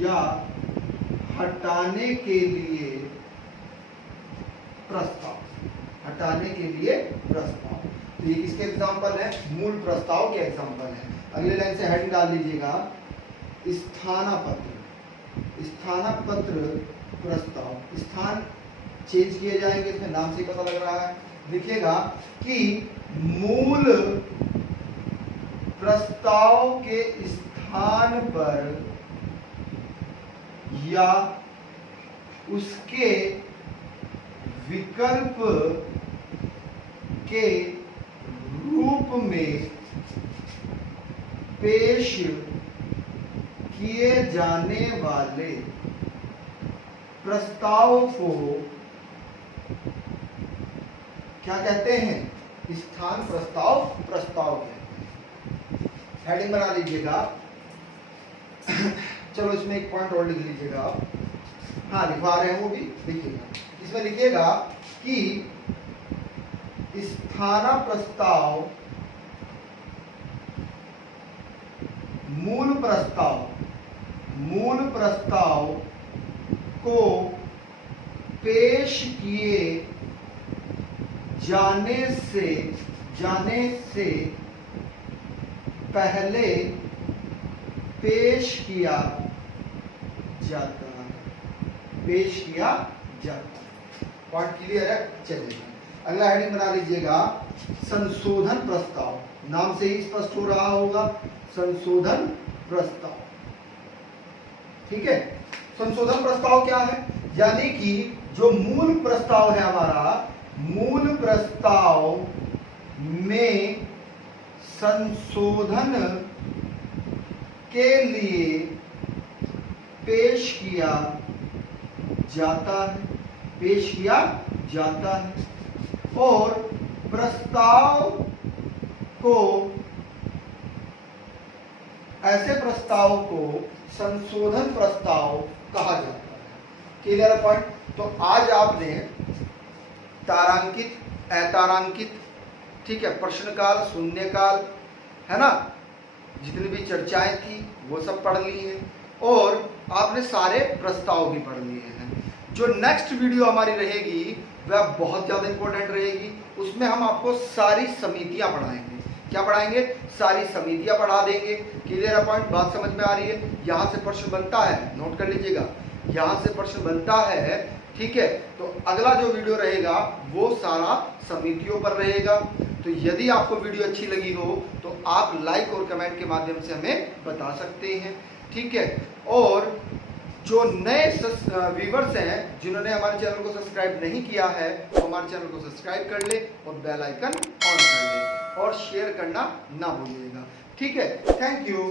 या हटाने के लिए प्रस्ताव। तो ये किसके एग्जाम्पल है? मूल प्रस्ताव के एग्जाम्पल है। अगले लाइन से हेडिंग डाल लीजिएगा, स्थानापत्र प्रस्ताव। स्थान चेंज किए जाएंगे, इसमें नाम से पता लग रहा है। देखिएगा कि मूल प्रस्ताव के स्थान पर या उसके विकल्प के रूप में पेश किए जाने वाले प्रस्ताव को क्या कहते हैं? स्थान प्रस्ताव कहते हैं। हेडिंग बना लीजिएगा। चलो इसमें एक पॉइंट और लिख लीजिएगा आप। हाँ, लिखवा रहे हैं वो भी लिखिएगा। इसमें लिखिएगा कि स्थाना प्रस्ताव मूल प्रस्ताव को पेश किए जाने से पहले पेश किया जाता है। पॉइंट क्लियर है? चलिए अगला हेडिंग बना लीजिएगा, संशोधन प्रस्ताव। नाम से ही स्पष्ट हो रहा होगा, संशोधन प्रस्ताव। ठीक है, संशोधन प्रस्ताव क्या है? यानी कि जो मूल प्रस्ताव है हमारा, मूल प्रस्ताव में संशोधन के लिए पेश किया जाता है और ऐसे प्रस्ताव को संशोधन प्रस्ताव कहा जाता है। Clear point? तो आज आपने तारांकित, अतारांकित, ठीक है, प्रश्नकाल, शून्यकाल, है ना, जितनी भी चर्चाएं थी वो सब पढ़ ली है और आपने सारे प्रस्ताव भी पढ़ लिए हैं। जो नेक्स्ट वीडियो हमारी रहेगी वह बहुत ज़्यादा इंपॉर्टेंट रहेगी। उसमें हम आपको सारी समितियां पढ़ाएंगे। क्या पढ़ाएंगे? सारी समितियां पढ़ा देंगे। Clear point? बात समझ में आ रही है? यहाँ से प्रश्न बनता है, नोट कर लीजिएगा, यहाँ से प्रश्न बनता है। ठीक है, तो अगला जो वीडियो रहेगा वो सारा समितियों पर रहेगा। तो यदि आपको वीडियो अच्छी लगी हो तो आप लाइक और कमेंट के माध्यम से हमें बता सकते हैं। ठीक है, और जो नए व्यूवर्स हैं जिन्होंने हमारे चैनल को सब्सक्राइब नहीं किया है वो हमारे चैनल को सब्सक्राइब कर ले और बेल आइकन ऑन कर ले। और शेयर करना ना भूलिएगा। ठीक है, थैंक यू।